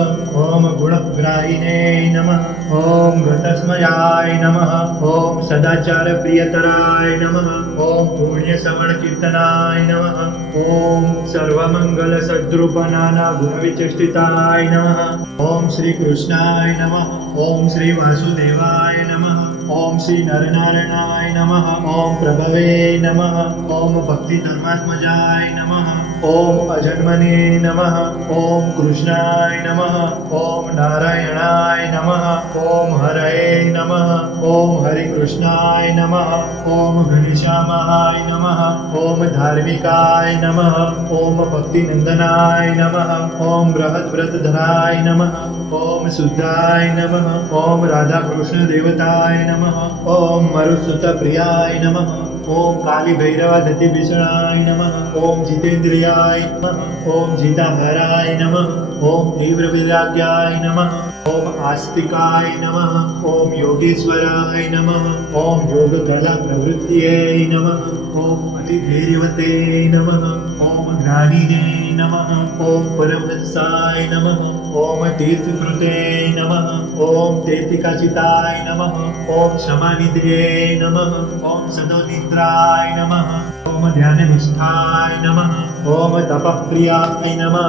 ॐ गुणग्राहिणे नमः ॐ गतस्मयाय नमः ॐ सदाचारप्रियतराय नमः ॐ पुण्यश्रवणकीर्तनाय नमः ॐ सर्वमङ्गलसद्रूपनानागुणविचेष्टिताय नमः ॐ श्रीकृष्णाय नमः ॐ श्रीवासुदेवाय नमः ॐ श्री नरनारायणाय नमः ॐ प्रभवे नमः ॐ भक्तिधर्मात्मजाय नमः ॐ अजन्मने नमः ॐ कृष्णाय नमः ॐ नारायणाय नमः ॐ हरये नमः ॐ हरिकृष्णाय नमः ॐ घनश्यामाय नमः ॐ धार्मिकाय नमः ॐ भक्तिनन्दनाय नमः ॐ बृहद्व्रतधराय नमः ॐ शुद्धाय नमः ॐ राधाकृष्णदेवताय नमः ॐ मरुत्सुतप्रियाय नमः ॐ कालीभैरवाधतिभीषणाय नमः ॐ जितेन्द्रियाय नमः ॐ जिताहराय नमः ॐ तीव्रविराग्याय नमः ॐ आस्तिकाय नमः ॐ योगेश्वराय नमः ॐ योगकलाप्रवृत्तये नमः ॐ अतिधैर्यवते नमः ॐ ज्ञानिने नमः ॐ परमहंसाय नमः ॐ तीर्थकृते नमः ॐ तेतिकाचिताय नमः ॐ क्षमानिधये नमः ॐ सदोनिद्राय नमः ॐ ध्याननिष्ठाय नमः ॐ तपःप्रियाय नमः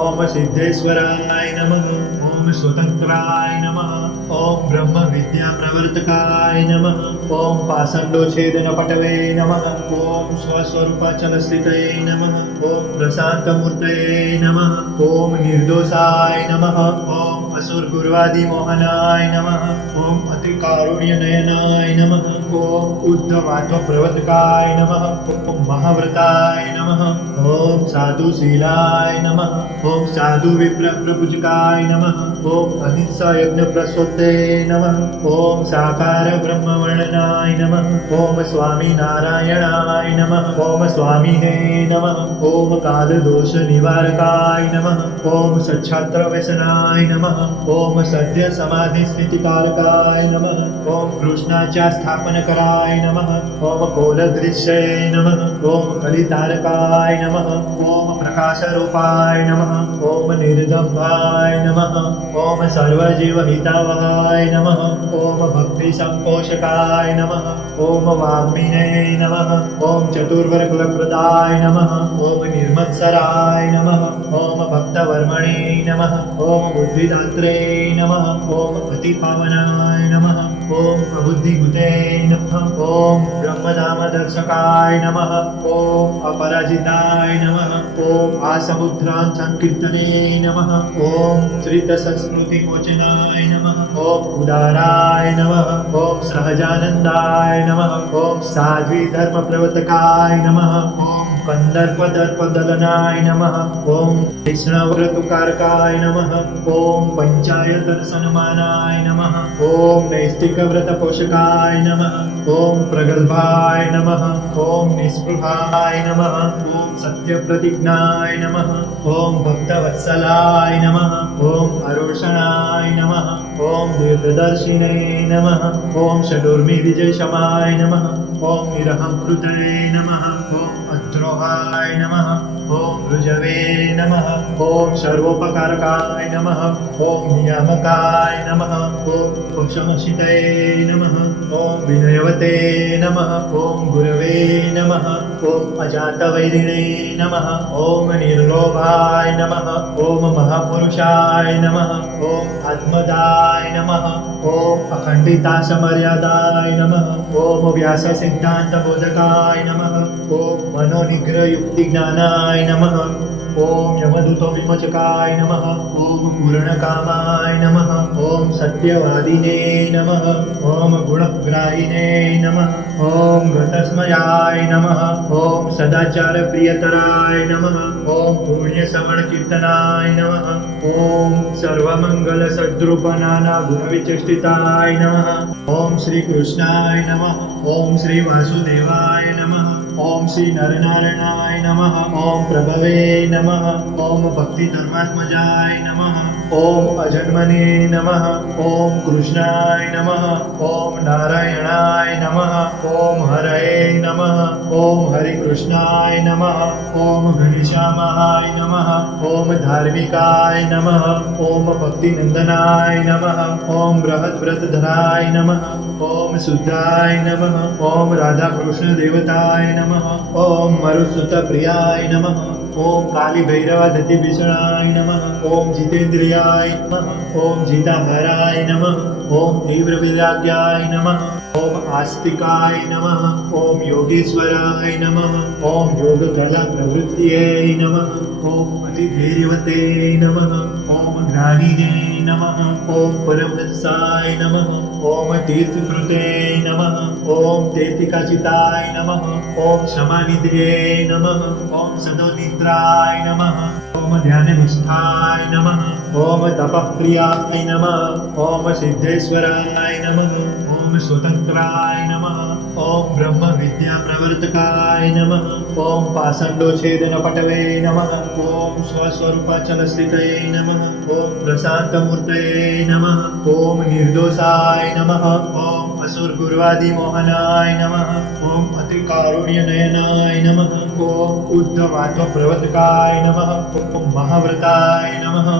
ॐ सिद्धेश्वराय नमः ॐ स्वतन्त्राय नमः ॐ ब्रह्मविद्याप्रवर्तकाय नमः ॐ पाषण्डोच्छेदनपटवे नमः ॐ स्वस्वरूपाचलस्थितये नमः ॐ प्रशान्तमूर्तये नमः ॐ निर्दोषाय नमः ॐ असुरगुर्वादिमोहनाय नमः ॐ अतिकारुण्यनयनाय नमः ॐ उद्धवात्मप्रवर्तकाय नमः ॐ महाव्रताय नमः ॐ साधुशीलाय नमः ॐ साधुविप्रपूजकाय नमः ॐ अहिंसायज्ञप्रसूते नमः ॐ साकार ब्रह्मवर्णनाय नमः ॐ स्वामिनारायणाय नमः ॐ स्वामिने नमः ॐ कालदोषनिवारकाय नमः ॐ सच्छात्रव्यसनाय नमः ॐ सद्यसमाधिस्थितिकारकाय नमः ॐ कृष्णाच्या स्थापनकराय नमः ॐ कोलदृश्ये नमः ॐ कलितारकाय नमः ॐ प्रकाशरूपाय नमः ॐ निर्दम्भाय नमः ॐ सर्वजीवहितावहाय नमः ॐ भक्तिसम्पोषकाय नमः ॐ वाग्मिने नमः ॐ चतुर्वरकुलप्रदाय नमः ॐ निर्मत्सराय नमः ॐ भक्तवर्मणे नमः ॐ बुद्धिदात्रे नमः ॐ अतिपावनाय नमः ॐ प्रबुद्धिभूते नमः ॐ ब्रह्मधामदर्शकाय नमः ॐ अपराजिताय नमः ॐ आसमुद्रां संकीर्तने नमः ॐ श्रितसंस्कृतिमोचनाय नमः ॐ उदाराय नमः ॐ सहजानन्दाय नमः ॐ साध्वीधर्मप्रवर्तकाय नमः ॐ कन्दर्पदर्पदलनाय नमः ॐ कृष्णव्रतुकारकाय नमः ॐ पञ्चायतनसन्मानाय नमः ॐ नैष्टिकव्रतपोषकाय नमः ॐ प्रगल्भाय नमः ॐ निःस्पृहाय नमः ॐ सत्यप्रतिज्ञाय नमः ॐ भक्तवत्सलाय नमः ॐ अरोषणाय नमः ॐ दीर्घदर्शिने नमः ॐ षडूर्मिविजयशमाय नमः ॐ निरहं कृतये नमः ॐ अद्रोहाय नमः ॐ ऋजवे नमः ॐ सर्वोपकारकाय नमः ॐ नियामकाय नमः ॐ पुरुषमक्षितये नमः ॐ विनयवते नमः ॐ गुरवे नमः ॐ अजातवैरिणे नमः ॐ निर्लोभाय नमः ॐ महापुरुषाय नमः ॐ आत्मदाय नमः ॐ अखण्डितासमर्यादाय नमः ॐ व्याससिद्धान्तबोधकाय नमः ॐ मनोनिग्रहयुक्तिज्ञानाय नमः ॐ यमदूतो विमोचकाय नमः ॐ पूर्णकामाय नमः ॐ सत्यवादिने नमः ॐ गुणग्राहिणे नमः ॐ गतस्मयाय नमः ॐ सदाचारप्रियतराय नमः ॐ पुण्यश्रवणकीर्तनाय नमः ॐ सर्वमङ्गलसद्रूपनाना गुणविचेष्टिताय नमः ॐ श्रीकृष्णाय नमः ॐ श्रीवासुदेवाय नमः ॐ श्री नरनारायणाय नमः ॐ प्रभवे नमः ॐ भक्तिधर्मात्मजाय नमः ॐ अजन्मने नमः ॐ कृष्णाय नमः ॐ नारायणाय नमः ॐ हरये नमः ॐ हरिकृष्णाय नमः ॐ घनश्यामाय नमः ॐ धार्मिकाय नमः ॐ भक्तिनन्दनाय नमः ॐ बृहद्व्रतधराय नमः ॐ शुद्धाय नमः ॐ राधाकृष्णदेवताय नमः ॐ मरुत्सुतप्रियाय नमः ॐ कालीभैरवदतिभीषणाय नमः ॐ जितेन्द्रियाय नमः ॐ जिताहराय नमः ॐ तीव्रविराग्याय नमः ॐ आस्तिकाय नमः ॐ योगेश्वराय नमः ॐ योगकलाप्रवृत्तये नमः ॐ अतिधैर्यवते नमः ॐ ज्ञानिने नमः ॐ परमहंसाय नमः ॐ तीर्थकृते नमः ॐ तेतिकाचिताय नमः ॐ क्षमानिधे नमः ॐ सदोनिद्राय नमः ॐ ध्याननिष्ठाय नमः ॐ तपःप्रियाय नमः ॐ सिद्धेश्वराय नमः ॐ स्वतन्त्राय नमः ॐ ब्रह्मविद्याप्रवर्तकाय नमः ॐ पाषण्डोच्छेदनपटवे नमः ॐ स्वस्वरूपाचलस्थितये नमः ॐ प्रशान्तमूर्तये नमः ॐ निर्दोषाय नमः ॐ असुरगुर्वादिमोहनाय नमः ॐ अतिकारुण्यनयनाय नमः ॐ उद्धवात्मप्रवर्तकाय नमः ॐ महाव्रताय नमः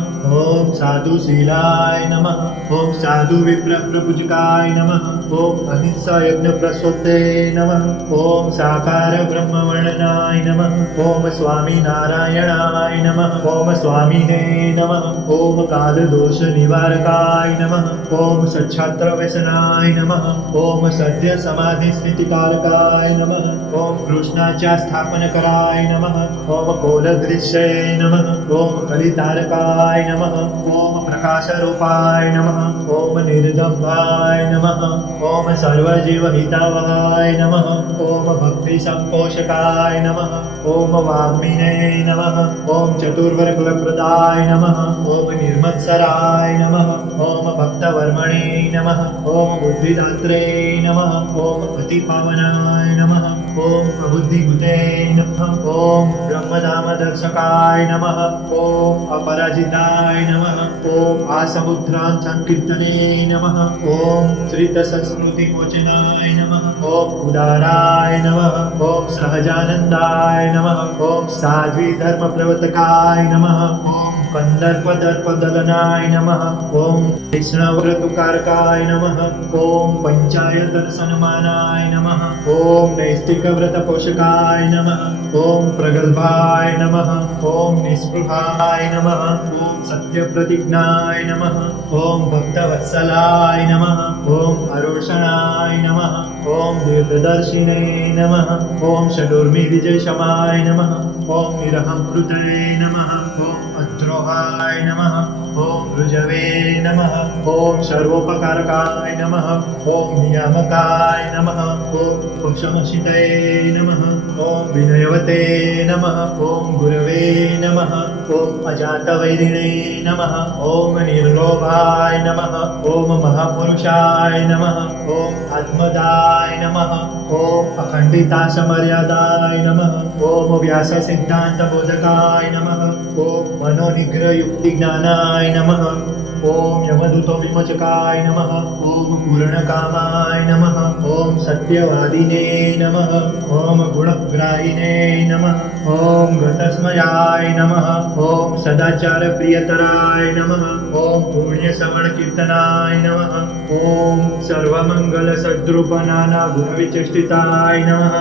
ॐ साधुशीलाय नमः ॐ साधुविप्रप्रपूजकाय नमः ॐ अहिंसायज्ञप्रसूते नमः ॐ साकार ब्रह्मवर्णनाय नमः ॐ स्वामीनारायणाय नमः ॐ स्वामिने नमः ॐ कालदोषनिवारकाय नमः ॐ सच्छात्रव्यसनाय नमः ॐ सद्यसमाधिस्थितिकारकाय नमः ॐ कृष्णाच्या स्थापनकराय नमः ॐ कोलदृश्ये नमः ॐ कलितारकाय नमः ॐ प्रकाशरूपाय नमः ॐ निर्दम्भाय नमः ॐ सर्वजीवहितावहाय नमः ॐ भक्तिसम्पोषकाय नमः ॐ वाग्मिने नमः ॐ चतुर्वर्गफलप्रदाय नमः ॐ निर्मत्सराय नमः ॐ भक्तवर्मणे नमः ॐ बुद्धिदात्रे नमः ॐ अतिपावनाय नमः ॐ प्रबुद्धिभूते नमः ॐ ब्रह्मधामदर्शकाय नमः ॐ अपराजिताय नमः ॐ आसमुद्रां संकीर्तने नमः ॐ श्रितसंस्कृतिमोचनाय नमः ॐ उदाराय नमः ॐ सहजानन्दाय नमः ॐ साध्वीधर्मप्रवर्तकाय नमः ॐ कंदर्पदर्पदलनाय नमः ॐ कृष्णव्रतुकारकाय नमः ॐ पंचायतसन्मानाय नमः ॐ नैष्टिकव्रतपोषकाय नमः ॐ प्रगल्भाय नमः ॐ निःस्पृहाय नमः ॐ सत्यप्रतिज्ञाय नमः ॐ भक्तवत्सलाय नमः ॐ अरोषणाय नमः ॐ दीर्घदर्शिने नमः ॐ षडूर्मिविजयशमाय नमः ॐ निरहंकृते नमः ॐ अद्रोहाय नमः ॐ ऋजवे नमः ॐ सर्वोपकारकाय नमः ॐ नियामकाय नमः ॐ पुरुषमशिते नमः ॐ विनयवते नमः ॐ गुरवे नमः ॐ अजातवैरिणे नमः ॐ निर्लोभाय नमः ॐ महापुरुषाय नमः ॐ आत्मदाय नमः ॐ अखण्डितासमर्यादाय नमः ॐ व्याससिद्धान्तबोधकाय नमः ॐ मनोनिग्रहयुक्तिज्ञानाय नमः ॐ यमदूतविमोचकाय नमः ॐ पूर्णकामाय नमः ॐ सत्यवादिने नमः ॐ गुणग्राहिणे नमः ॐ गतस्मयाय नमः ॐ सदाचारप्रियतराय नमः ॐ पुण्यश्रवणकीर्तनाय नमः ॐ सर्वमङ्गलसद्रूपनानागुणविचेष्टिताय नमः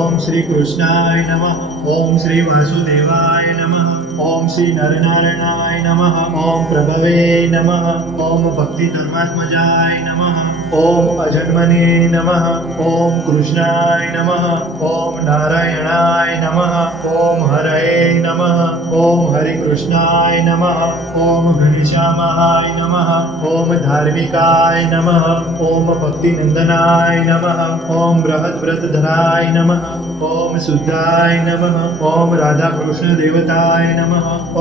ॐ श्रीकृष्णाय नमः ॐ श्रीवासुदेवाय नमः ॐ श्रीनरनारायणाय नमः ॐ प्रभवे नमः ॐ भक्तिधर्मात्मजाय नमः ॐ अजन्मने नमः ॐ कृष्णाय नमः ॐ नारायणाय नमः ॐ हरये नमः ॐ हरिकृष्णाय नमः ॐ घनश्यामाय नमः ॐ धार्मिकाय नमः ॐ भक्तिनन्दनाय नमः ॐ बृहद्व्रतधराय नमः ॐ शुद्धाय नमः ॐ राधाकृष्णदेवताय नमः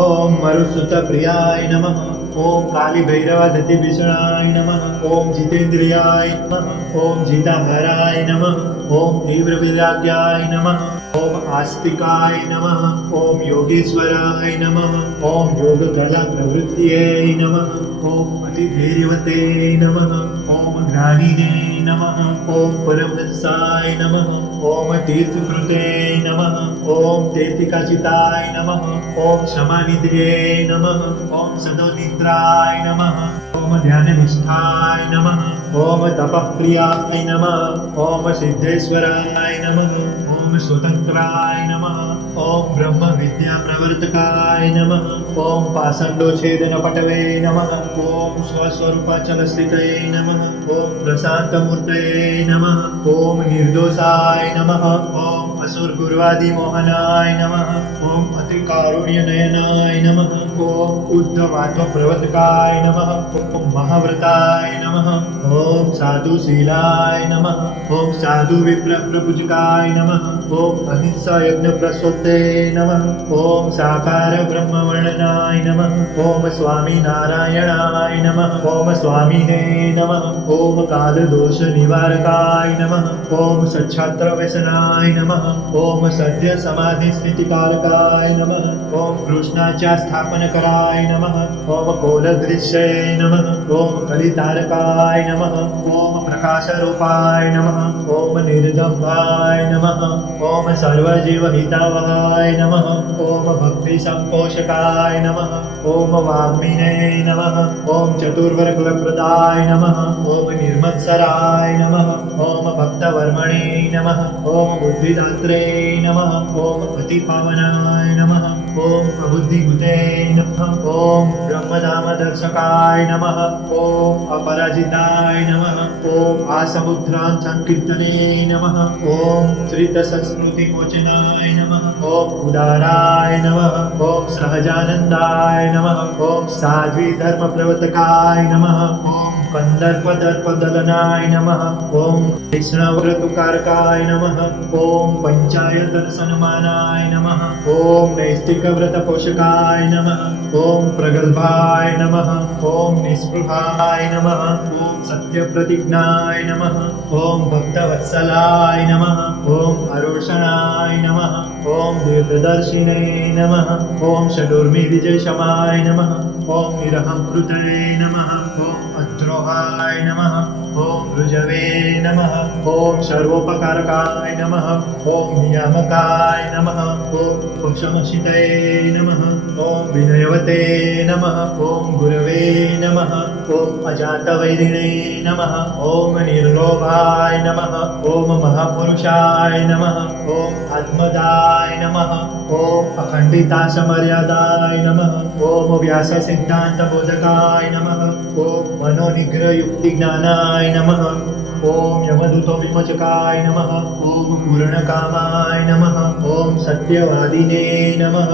ॐ मरुत्सुतप्रियाय नमः ॐ कालीभैरवादितिभीषणाय नमः ॐ जितेन्द्रियाय नमः ॐ जिताहराय नमः ॐ तीव्रविराग्याय नमः ॐ आस्तिकाय नमः ॐ योगेश्वराय नमः ॐ योगकलाप्रवृत्त्यै नमः ॐ अतिधैर्यवते नमः ॐ ज्ञानिने नमः ॐ परमहंसाय नमः ॐ तीर्थकृते नमः ॐ तेतिकाचिताय नमः ॐ क्षमानिद्र्ये नमः ॐ सदोनिद्राय नमः ॐ ध्याननिष्ठाय नमः ॐ तपःप्रियाय नमः ॐ सिद्धेश्वराय नमः ॐ स्वतन्त्राय नमः ॐ ब्रह्मविद्याप्रवर्तकाय नमः ॐ पाषण्डोच्छेदनपटवे नमः ॐ स्वस्वरूपाचलस्थितये नमः ॐ प्रशान्तमूर्तये नमः ॐ निर्दोषाय नमः ॐ असुरगुर्वादिमोहनाय नमः ॐ अतिकारुण्यनयनाय नमः ॐ उद्धवात्मप्रवर्तकाय नमः ॐ महाव्रताय नमः ॐ साधुशीलाय नमः ॐ साधुविप्रप्रपूजकाय नमः ॐ अहिंसायज्ञप्रसूते नमः ॐ साकार ब्रह्मवर्णनाय नमः ॐ स्वामीनारायणाय नमः ॐ स्वामिने नमः ॐ कालदोषनिवारकाय नमः ॐ सच्छात्रव्यसनाय नमः ॐ सद्यसमाधिस्थितिकारकाय नमः ॐ कृष्णाच्या स्थापनकराय नमः ॐ कोलदृश्ये नमः ॐ कलितारकाय नमः ॐ प्रकाशरूपाय नमः ॐ निर्दम्भाय नमः ॐ सर्वजीवहितावहाय नमः ॐ भक्तिसम्पोषकाय नमः ॐ वाग्मिने नमः ॐ चतुर्वर्गफलप्रदाय नमः ॐ निर्मत्सराय नमः ॐ भक्तवर्मणे नमः ॐ बुद्धिदात्रे नमः ॐ अतिपावनाय नमः ॐ प्रबुद्धिभूते नमः ॐ ब्रह्मधामदर्शकाय नमः ॐ अपराजिताय नमः ॐ आसमुद्रान् संकीर्तने नमः ॐ श्रितसंस्कृतिमोचनाय नमः ॐ उदाराय नमः ॐ सहजानन्दाय नमः ॐ साध्वीधर्मप्रवर्तकाय नमः ॐ कंदर्पदर्पदलनाय नमः ॐ कृष्णव्रतुकारकाय नमः ॐ पंचायतसन्मानाय नमः ॐ नैष्टिकव्रतपोषकाय नमः ॐ प्रगल्भाय नमः ॐ निःस्पृहाय नमः ॐ सत्यप्रतिज्ञाय नमः ॐ भक्तवत्सलाय नमः ॐ अरोषणाय नमः ॐ दीर्घदर्शिने नमः ॐ षडूर्मिविजयशमाय नमः ॐ निरहंकृते नमः ॐ अद्रोहाय नमः ॐ ऋजवे नमः ॐ सर्वोपकारकाय नमः ॐ नियामकाय नमः ॐ पुरुषमशितये नमः ॐ विनयवते नमः ॐ गुरवे नमः ॐ अजातवैरिणे नमः ॐ निर्लोभाय नमः ॐ महापुरुषाय नमः ॐ आत्मदाय नमः ॐ अखण्डितासमर्यादाय नमः ॐ व्याससिद्धान्तबोधकाय नमः ॐ मनोनिग्रहयुक्तिज्ञानाय नमः ॐ यमदूतविमोचकाय नमः ॐ पूर्णकामाय नमः ॐ सत्यवादिने नमः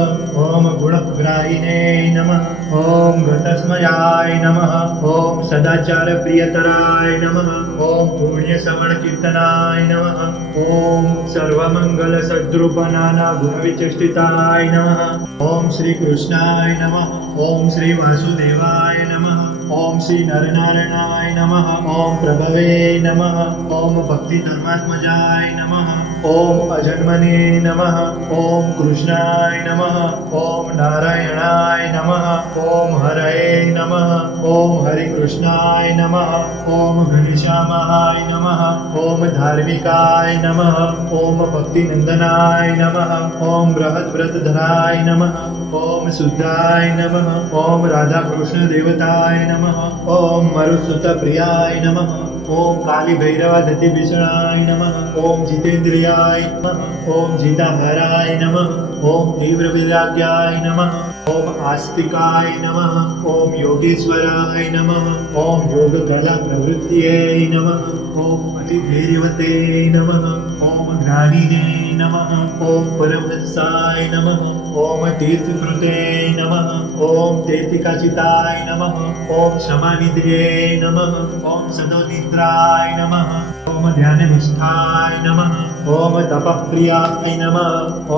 ॐ गुणग्राहिणे नमः ॐ गतस्मयाय नमः ॐ सदाचारप्रियतराय नमः ॐ पुण्यश्रवणकीर्तनाय नमः ॐ सर्वमङ्गलसद्रूपनानागुणविचेष्टिताय नमः ॐ श्रीकृष्णाय नमः ॐ श्रीवासुदेवाय नमः ॐ श्रीनरनारायणाय नमः ॐ प्रभवे नमः ॐ भक्तिधर्मात्मजाय नमः ॐ अजन्मने नमः ॐ कृष्णाय नमः ॐ नारायणाय नमः ॐ हरये नमः ॐ हरिकृष्णाय नमः ॐ घनश्यामाय नमः ॐ धार्मिकाय नमः ॐ भक्तिनन्दनाय नमः ॐ बृहद्व्रतधराय नमः ॐ शुद्धाय नमः ॐ राधाकृष्णदेवताय नमः ॐ मरुत्सुतप्रियाय नमः ॐ कालीभैरवधतिभीषणाय नमः ॐ जितेन्द्रियाय नमः ॐ जिताहराय नमः ॐ तीव्रविराग्याय नमः ॐ आस्तिकाय नमः ॐ योगेश्वराय नमः ॐ योगकलाप्रवृत्तये नमः ॐ अतिधैर्यवते नमः ॐ ज्ञानिने नमः ॐ परमहंसाय नमः ॐ तीर्थकृते नमः ॐ तेतिकाचिताय नमः ॐ शमानिधये नमः ॐ सदोनिद्राय नमः ॐ ध्याननिष्ठाय नमः ॐ तपःप्रियाय नमः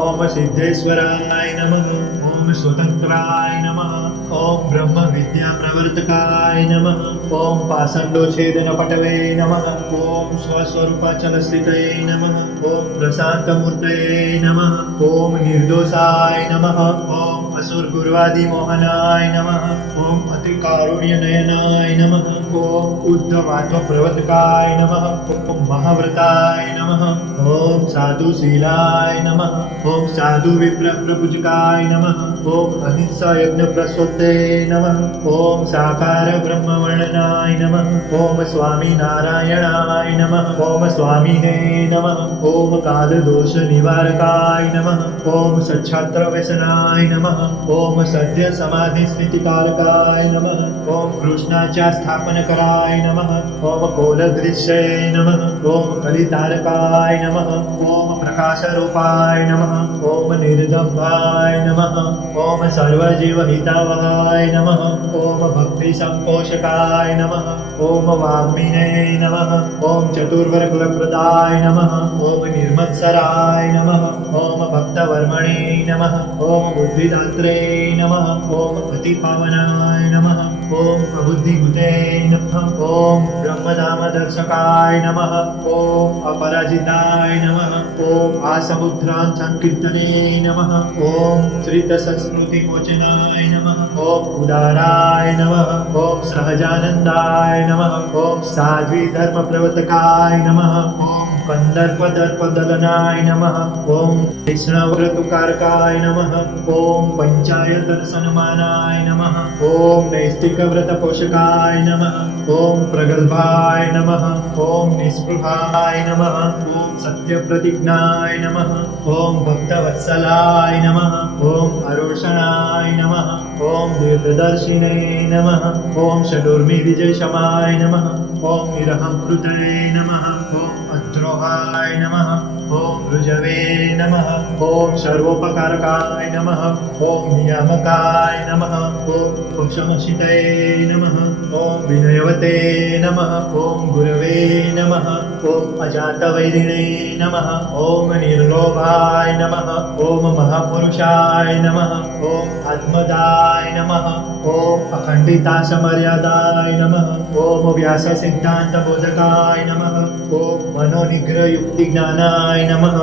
ॐ सिद्धेश्वराय नमः ॐ स्वतन्त्राय नमः ॐ ब्रह्मविद्याप्रवर्तकाय नमः ॐ पाषण्डोच्छेदनपटवे नमः ॐ स्वस्वरूपाचलस्थितये नमः ॐ प्रशान्तमूर्तये नमः ॐ निर्दोषाय नमः ॐ असुरगुर्वादिमोहनाय नमः ॐ अतिकारुण्यनयनाय नमः ॐ उद्धवात्मप्रवर्तकाय नमः ॐ महाव्रताय नमः ॐ साधुशीलाय नमः ॐ साधुविप्रपूजकाय नमः ॐ अहिंसायज्ञप्रसूते नमः ॐ साकार ब्रह्मवर्णनाय नमः ॐ स्वामीनारायणाय नमः ॐ स्वामिने नमः ॐ कालदोषनिवारकाय नमः ॐ सच्छात्रव्यसनाय नमः ॐ सद्यसमाधिस्थितिकारकाय नमः ॐ कृष्णाच्या स्थापनकराय नमः ॐ कोलदृश्ये नमः ॐ कलितारकाय नमः ॐ प्रकाशरूपाय नमः ॐ निर्दम्भाय नमः ॐ सर्वजीवहितावहाय नमः ॐ भक्तिसम्पोषकाय नमः ॐ वाग्मिने नमः ॐ चतुर्वर्गकुलप्रदाय नमः ॐ निर्मत्सराय नमः ॐ भक्तवर्मणे नमः ॐ बुद्धिदात्रे नमः ॐ अतिपावनाय नमः ॐ प्रबुद्धिभूते नमः ॐ ब्रह्मधामदर्शकाय नमः ॐ अपराजिताय नमः ॐ आसमुद्रान् संकीर्तने नमः ॐ श्रितसंस्कृतिमोचनाय नमः ॐ उदाराय नमः ॐ सहजानन्दाय नमः ॐ साध्वीधर्मप्रवर्तकाय नमः ॐ कन्दर्पदर्पदलनाय नमः ॐ कृष्णव्रतुकारकाय नमः ॐ पञ्चायतनसन्मानाय नमः ॐ नैष्टिकव्रतपोषकाय नमः ॐ प्रगल्भाय नमः ॐ निःस्पृहाय नमः ॐ सत्यप्रतिज्ञाय नमः ॐ भक्तवत्सलाय नमः ॐ अरोषणाय नमः ॐ दीर्घदर्शिने नमः ॐ षडूर्मिविजयशमाय नमः ॐ निरहंकृतये नमः ॐ अद्रोहाय नमः ॐ ऋजवे नमः ॐ सर्वोपकारकाय नमः ॐ नियामकाय नमः ॐ पुरुषमशितये नमः ॐ विनयवते नमः ॐ गुरवे नमः ॐ अजातवैरिणे नमः ॐ निर्लोभाय नमः ॐ महापुरुषाय नमः ॐ आत्मदाय नमः ॐ अखण्डितासमर्यादाय नमः ॐ व्याससिद्धान्तबोधकाय नमः ॐ मनोनिग्रहयुक्तिज्ञानाय नमः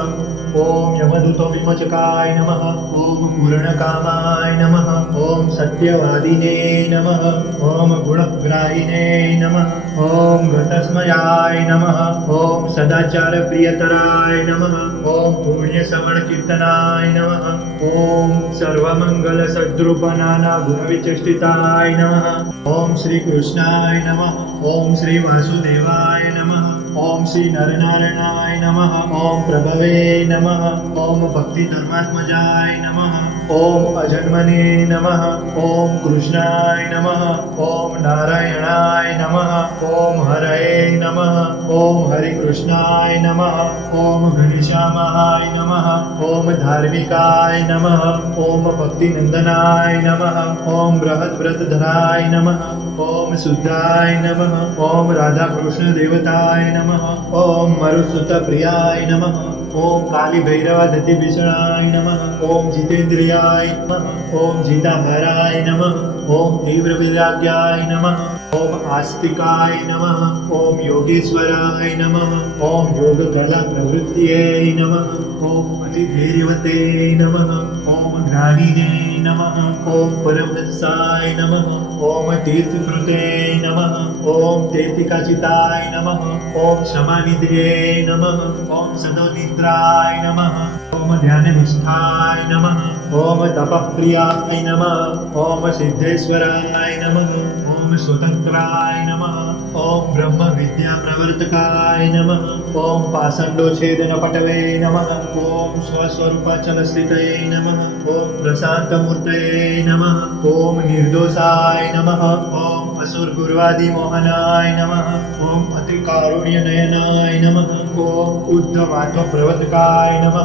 ઓમ યમદૂતો વિમોચકાય નમઃ ઓમ પૂર્ણકામાય નમઃ ઓમ સત્યવાદિને નમઃ ઓમ ગુણગ્રાહિને નમઃ ઓમ ગતસ્મયાય નમઃ ઓમ સદાચાર પ્રિયતરાય નમઃ ઓમ પુણ્ય શ્રવણ કીર્તનાય નમઃ ઓમ સર્વમંગલ સદ્રૂપનાના ગુણવિચેષ્ટિતાય નમઃ ઓમ શ્રી કૃષ્ણાય નમઃ ઓમ શ્રી વાસુદેવાય નમઃ ઓમ શ્રી નરનારાયણાય નમઃ ઓમ પ્રભવે નમઃ ઓમ ભક્તિ ધર્માત્મજાય નમઃ ઓમ અજન્મને નમઃ ઓમ કૃષ્ણાય નમઃ ઓમ નારાયણાય નમઃ ઓમ હરયે નમઃ ઓમ હરિકૃષ્ણાય નમઃ ઓમ ઘનશ્યામાય નમઃ ઓમ ધાર્મિકાય નમઃ ઓમ ભક્તિનંદનાય નમઃ ઓમ બૃહદ્વ્રતધરાય નમઃ ઓમ શુદ્ધાય નમઃ ઓમ રાધાકૃષ્ણ દેવતાય નમઃ ઓમ મરુત્સુતપ્રિયાય નમઃ ઓમ કાલી ભૈરવાધતિ ભીષણાય નમઃ ઓમ જીતેન્દ્રિયાય નમઃ ઓમ જીતાહરાય નમઃ ઓમ તીવ્ર વિરાગ્યાય નમઃ ઓમ આસ્તિકાય નમઃ ઓમ યોગેશ્વરાય નમઃ ઓમ યોગકલા પ્રવૃત્તિયે નમઃ ઓમ અતિધીર્યવતે નમઃ ઓમ જ્ઞાનિને નમઃ ઓમ પરમહંસાય નમઃ ઓમ તીર્થકૃતે નમઃ ઓમ તેતિકાચિતાય નમઃ ઓમ શમાનિધે નમઃ ઓમ સદોનિદ્રાય નમઃ ઓમ ધ્યાનનિષ્ઠાય નમઃ ઓમ તપઃપ્રિયાય નમઃ ઓમ સિદ્ધેશ્વરાય નમઃ ઓમ સ્વતંત્રાય નમઃ ઓમ બ્રહ્મ વિદ્યા પ્રવર્તકાય નમઃ ઓમ પાષંડોચ્છેદન પટવે નમઃ ઓમ સ્વસ્વરૂપાચલ સ્થિતये નમઃ ઓમ પ્રશાંતમૂર્તये નમઃ ઓમ નિર્દોષાય નમઃ ઓમ અસુરગુર્વાદિ મોહનાય નમઃ ઓમ અતિકારુણ્યનયનાય નમઃ ઓમ ઉદ્ધવાતો પ્રવર્તકાય નમઃ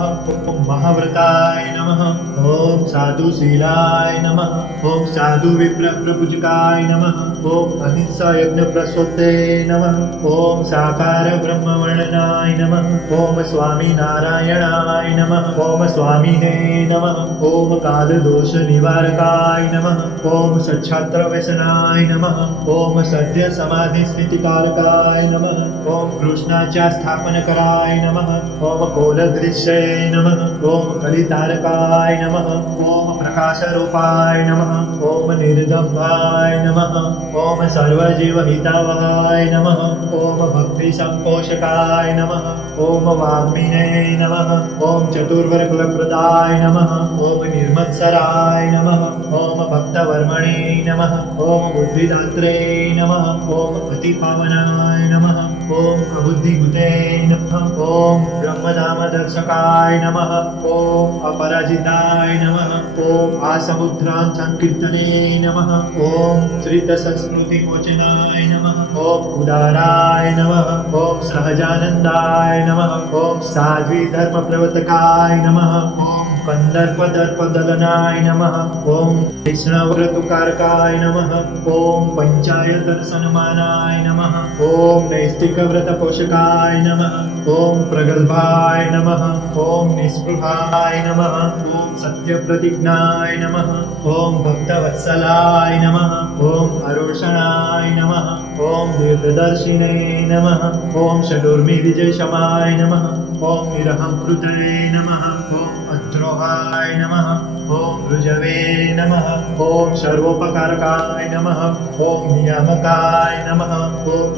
ઓમ મહાવ્રતાય નમઃ ઓમ સાધુશીલાય નમઃ ઓમ સાધુ વિપ્ર પ્રપૂજકાય નમઃ ઓમ અહિંસા યજ્ઞ પ્રસોતે નમઃ ઓમ સાકાર બ્રહ્મવર્ણનાય નમઃ ઓમ સ્વામી નારાયણાય નમઃ ઓમ સ્વામીને નમઃ ઓમ કાલદોષ નિવારકાય નમઃ ઓમ સચ્છાત્ર વ્યસનાય નમઃ ઓમ સદ્ય સમાધિ સ્થિતિકારકાય નમઃ ઓમ કૃષ્ણાચ્યા સ્થાપનકરાય નમઃ ઓમ કોલદૃશ્યે નમઃ ઓમ કલિતારકાય નમઃ ઓમ પ્રકાશરૂપાય નમઃ ઓમ નિર્દંભાય નમઃ ઓમ સર્વજીવહિતાવહાય નમઃ ઓમ ભક્તિ સંપોષકાય નમઃ ઓમ વાગ્મીને નમઃ ઓમ ચતુર્વર્ગફલપ્રદાય નમઃ ઓમ નિર્મત્સરાય નમઃ ઓમ ભક્તવર્મણે નમઃ ઓમ બુદ્ધિદાત્રે નમઃ ઓમ અતિપાવનાય નમઃ ઓમ અબુદ્ધિભૂતે નમઃ ઓમ બ્રહ્મધામદર્શકાય નમઃ ઓમ અપરાજિતાય નમઃ ઓમ આસમુદ્રાં સંકીર્તને નમઃ ઓમ શ્રિતસંસ્કૃતિમોચનાય નમઃ ઓમ ઉદારાય નમઃ ઓમ સહજાનંદાય નમઃ ઓમ સાધ્વી ધર્મ પ્રવર્તકાય નમઃ ઓમ કંદર્પદર્પદલનાય નમઃ ઓમ વૈષ્ણવવ્રતુકારકાય નમઃ ઓમ પંચાયતર્સનમાનાય નમઃ ઓમ નૈષ્ટિકવ્રતપોષકાય નમઃ ઓમ પ્રગલ્ભાય નમઃ ઓમ નિસ્પૃહાય નમઃ ઓમ સત્યપ્રતિજ્ઞાય નમઃ ઓમ ભક્તવત્સલાય નમઃ ઓમ અરોષણાય નમઃ ઓમ દીર્ઘદર્શિને નમઃ ઓમ ષડૂર્મિ વિજયશમાય નમઃ ઓમ નિરહંકૃતે નમઃ ઓમ અદ્રોહાય નમઃ ઓમ ઋજવે નમઃ ઓમ સર્વોપકારકાય નમઃ ઓમ નિયામકાય નમઃ ઓમ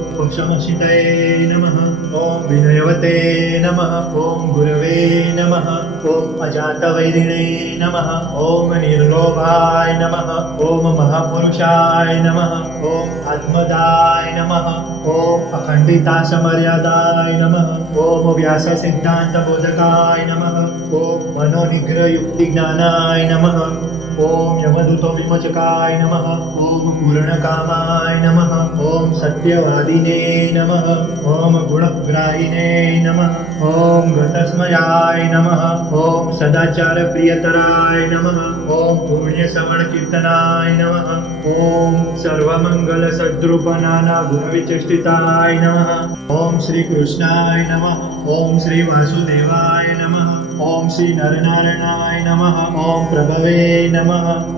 પુરુષમશિતે નમઃ ઓમ વિનયવતે નમઃ ઓમ ગુરવે નમઃ ઓમ અજાતવૈરિણે નમઃ ઓમ નિર્લોભાય નમઃ ઓમ મહાપુરુષાય નમઃ ઓમ આત્મદાય નમઃ ઓમ અખંડિતાસમર્યાદાય નમઃ ઓમ વ્યાસસિદ્ધાંતબોધકાય નમઃ ઓમ મનોનિગ્રહયુક્તિજ્ઞાનાય નમઃ ઓમ યમદૂતો વિમોચકાય નમઃ ઓમ પૂર્ણકામાય નમઃ ઓમ સત્યવાદિને નમઃ ઓમ ગુણગ્રાહિને નમઃ ઓમ ગતસ્મયાય નમઃ ઓમ સદાચાર પ્રિયતરાય નમઃ ઓમ પુણ્ય શ્રવણ કીર્તનાય નમઃ ઓમ સર્વમંગલ સદ્રૂપનાના ગુણવિચેષ્ટિતાય નમઃ ઓમ શ્રી કૃષ્ણાય નમઃ ઓમ શ્રી વાસુદેવાય નમઃ ઓમ શ્રી નરનારાયણાય નમઃ ઓમ પ્રભવે નમઃ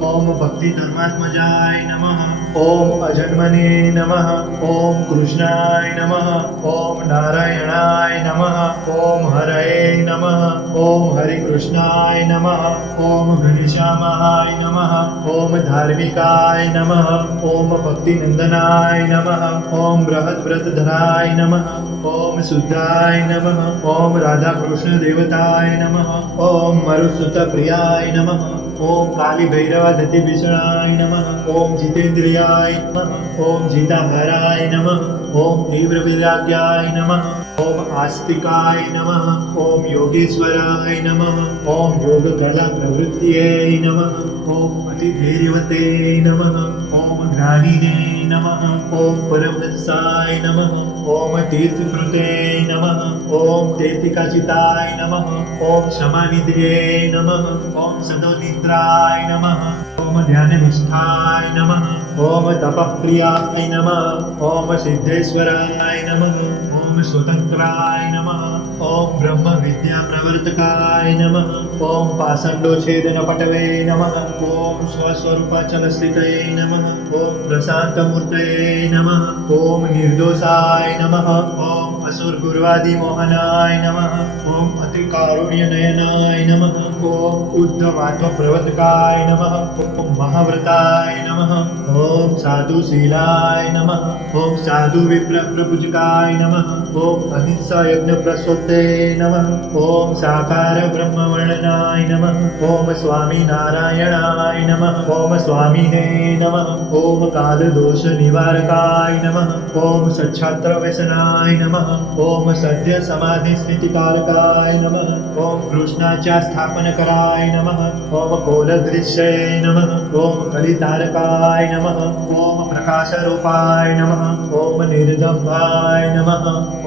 ઓમ ભક્તિ ધર્માત્મજાય નમઃ ॐ अजन्मने नमः ॐ कृष्णाय नमः ॐ नारायणाय नमः ॐ हरये नमः ॐ हरिकृष्णाय नमः ॐ घनश्यामाय नमः ॐ धार्मिकाय नमः ॐ भक्तिनन्दनाय नमः ॐ बृहद्व्रतधराय नमः ॐ शुद्धाय नमः ॐ राधाकृष्णदेवताय नमः ॐ मरुत्सुतप्रियाय नमः ॐ कालीभैरवदतिभीषणाय नमः ॐ जितेन्द्रियाय नमः ॐ जिताहराय नमः ॐ तीव्रविराग्याय नमः ॐ आस्तिकाय नमः ॐ योगेश्वराय नमः ॐ योगकलाप्रवृत्त्यै नमः ॐ अतिधैर्यवते नमः ॐ ज्ञानिने नमः ॐ परमहंसाय नमः ॐ तीर्थकृते नमः ॐ तेतिकाचिताय नमः ॐ क्षमानिधये नमः ॐ सदोनिद्राय नमः ॐ ध्याननिष्ठाय नमः ॐ तपःप्रियाय नमः ॐ सिद्धेश्वराय नमः ॐ स्वतन्त्राय नमः ॐ ब्रह्मविद्याप्रवर्तकाय नमः ॐ पाषण्डोच्छेदनपटवे नमः ॐ स्वस्वरूपाचलस्थितये नमः ॐ प्रशान्तमूर्तये नमः ॐ निर्दोषाय नमः ॐ असुरगुर्वादिमोहनाय नमः ॐ अतिकारुण्यनयनाय नमः ॐ उद्धवात्मप्रवर्तकाय नमः ॐ महाव्रताय नमः ॐ साधुशीलाय नमः ॐ साधुविप्रप्रपूजकाय नमः ॐ अहिंसायज्ञप्रसोते नमः ॐ साकारब्रह्मवर्णनाय नमः ॐ स्वामीनारायणाय नमः ॐ स्वामिने नमः ॐ कालदोषनिवारकाय नमः ॐ सच्छात्रव्यसनाय नमः ॐ सद्यसमाधिस्थितिकारकाय नमः ॐ कृष्णाच्या स्थापनकराय नमः ॐ कोलदृश्यै नमः ॐ कलितारकाय नमः ॐ प्रकाशरूपाय नमः ॐ निर्दम्भाय नमः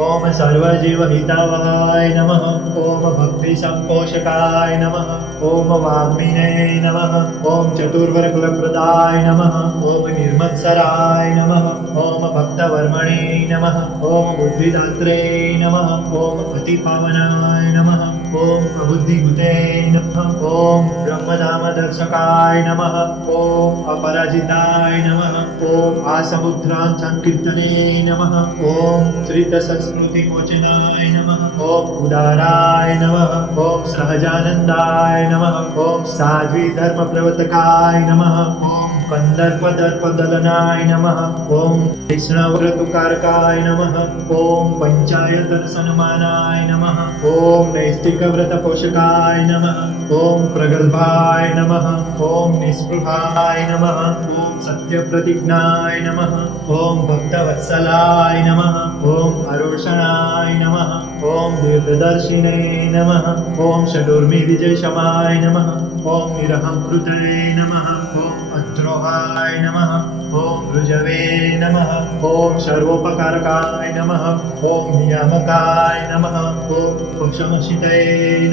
ॐ सर्वजीवहितावहाय नमः ॐ भक्तिसम्पोषकाय नमः ॐ वाग्मिने नमः ॐ चतुर्वर्गफलप्रदाय नमः ॐ निर्मत्सराय नमः ॐ भक्तवर्मणे नमः ॐ बुद्धिदात्रे नमः ॐ अतिपावनाय नमः ॐ प्रबुद्धिभूते नमः ॐ ब्रह्मधामदर्शकाय नमः ॐ अपराजिताय नमः ॐ आसमुद्रान् संकीर्तने नमः ॐ श्रितसंस्कृतिमोचनाय नमः ॐ उदाराय नमः ॐ सहजानन्दाय नमः ॐ साध्वीधर्मप्रवर्तकाय नमः ॐ कन्दर्पदर्पदलनाय नमः ॐ वैष्णवव्रतुकारकाय नमः ॐ पञ्चायतनसन्मानाय नमः ॐ नैष्टिकव्रतपोषकाय नमः ॐ प्रगल्भाय नमः ॐ निःस्पृहाय नमः ॐ सत्यप्रतिज्ञाय नमः ॐ भक्तवत्सलाय नमः ॐ अरोषणाय नमः ॐ दीर्घदर्शिने नमः ॐ षडूर्मिविजयशमाय नमः ॐ निरहंकृतये नमः ॐ अद्रोहाय नमः ॐ ऋजवे नमः ॐ सर्वोपकारकाय नमः ॐ नियामकाय नमः ॐ पुरुषमशितये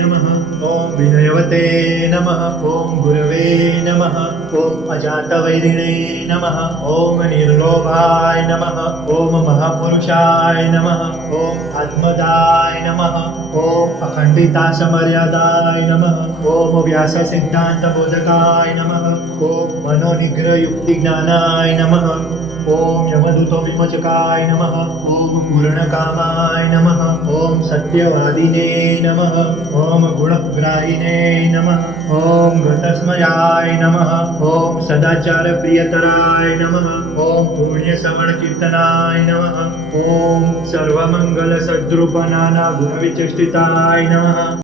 नमः ॐ विनयवते नमः ॐ गुरवे नमः ॐ अजातवैरिणे नमः ॐ निर्लोभाय नमः ॐ महापुरुषाय नमः ॐ आत्मदाय नमः ॐ अखण्डितासमर्यादाय नमः ॐ व्याससिद्धान्तबोधकाय नमः ॐ मनोनिग्रहयुक्तिज्ञानाय नमः ॐ यमदूतविमोचकाय नमः ॐ पूर्णकामाय नमः ॐ सत्यवादिने नमः ॐ गुणग्राहिणे नमः ॐ गतस्मयाय नमः ॐ सदाचारप्रियतराय नमः ॐ पुण्यश्रवणकीर्तनाय नमः ॐ सर्वमङ्गलसद्रूपनाना गुणविचेष्टिताय नमः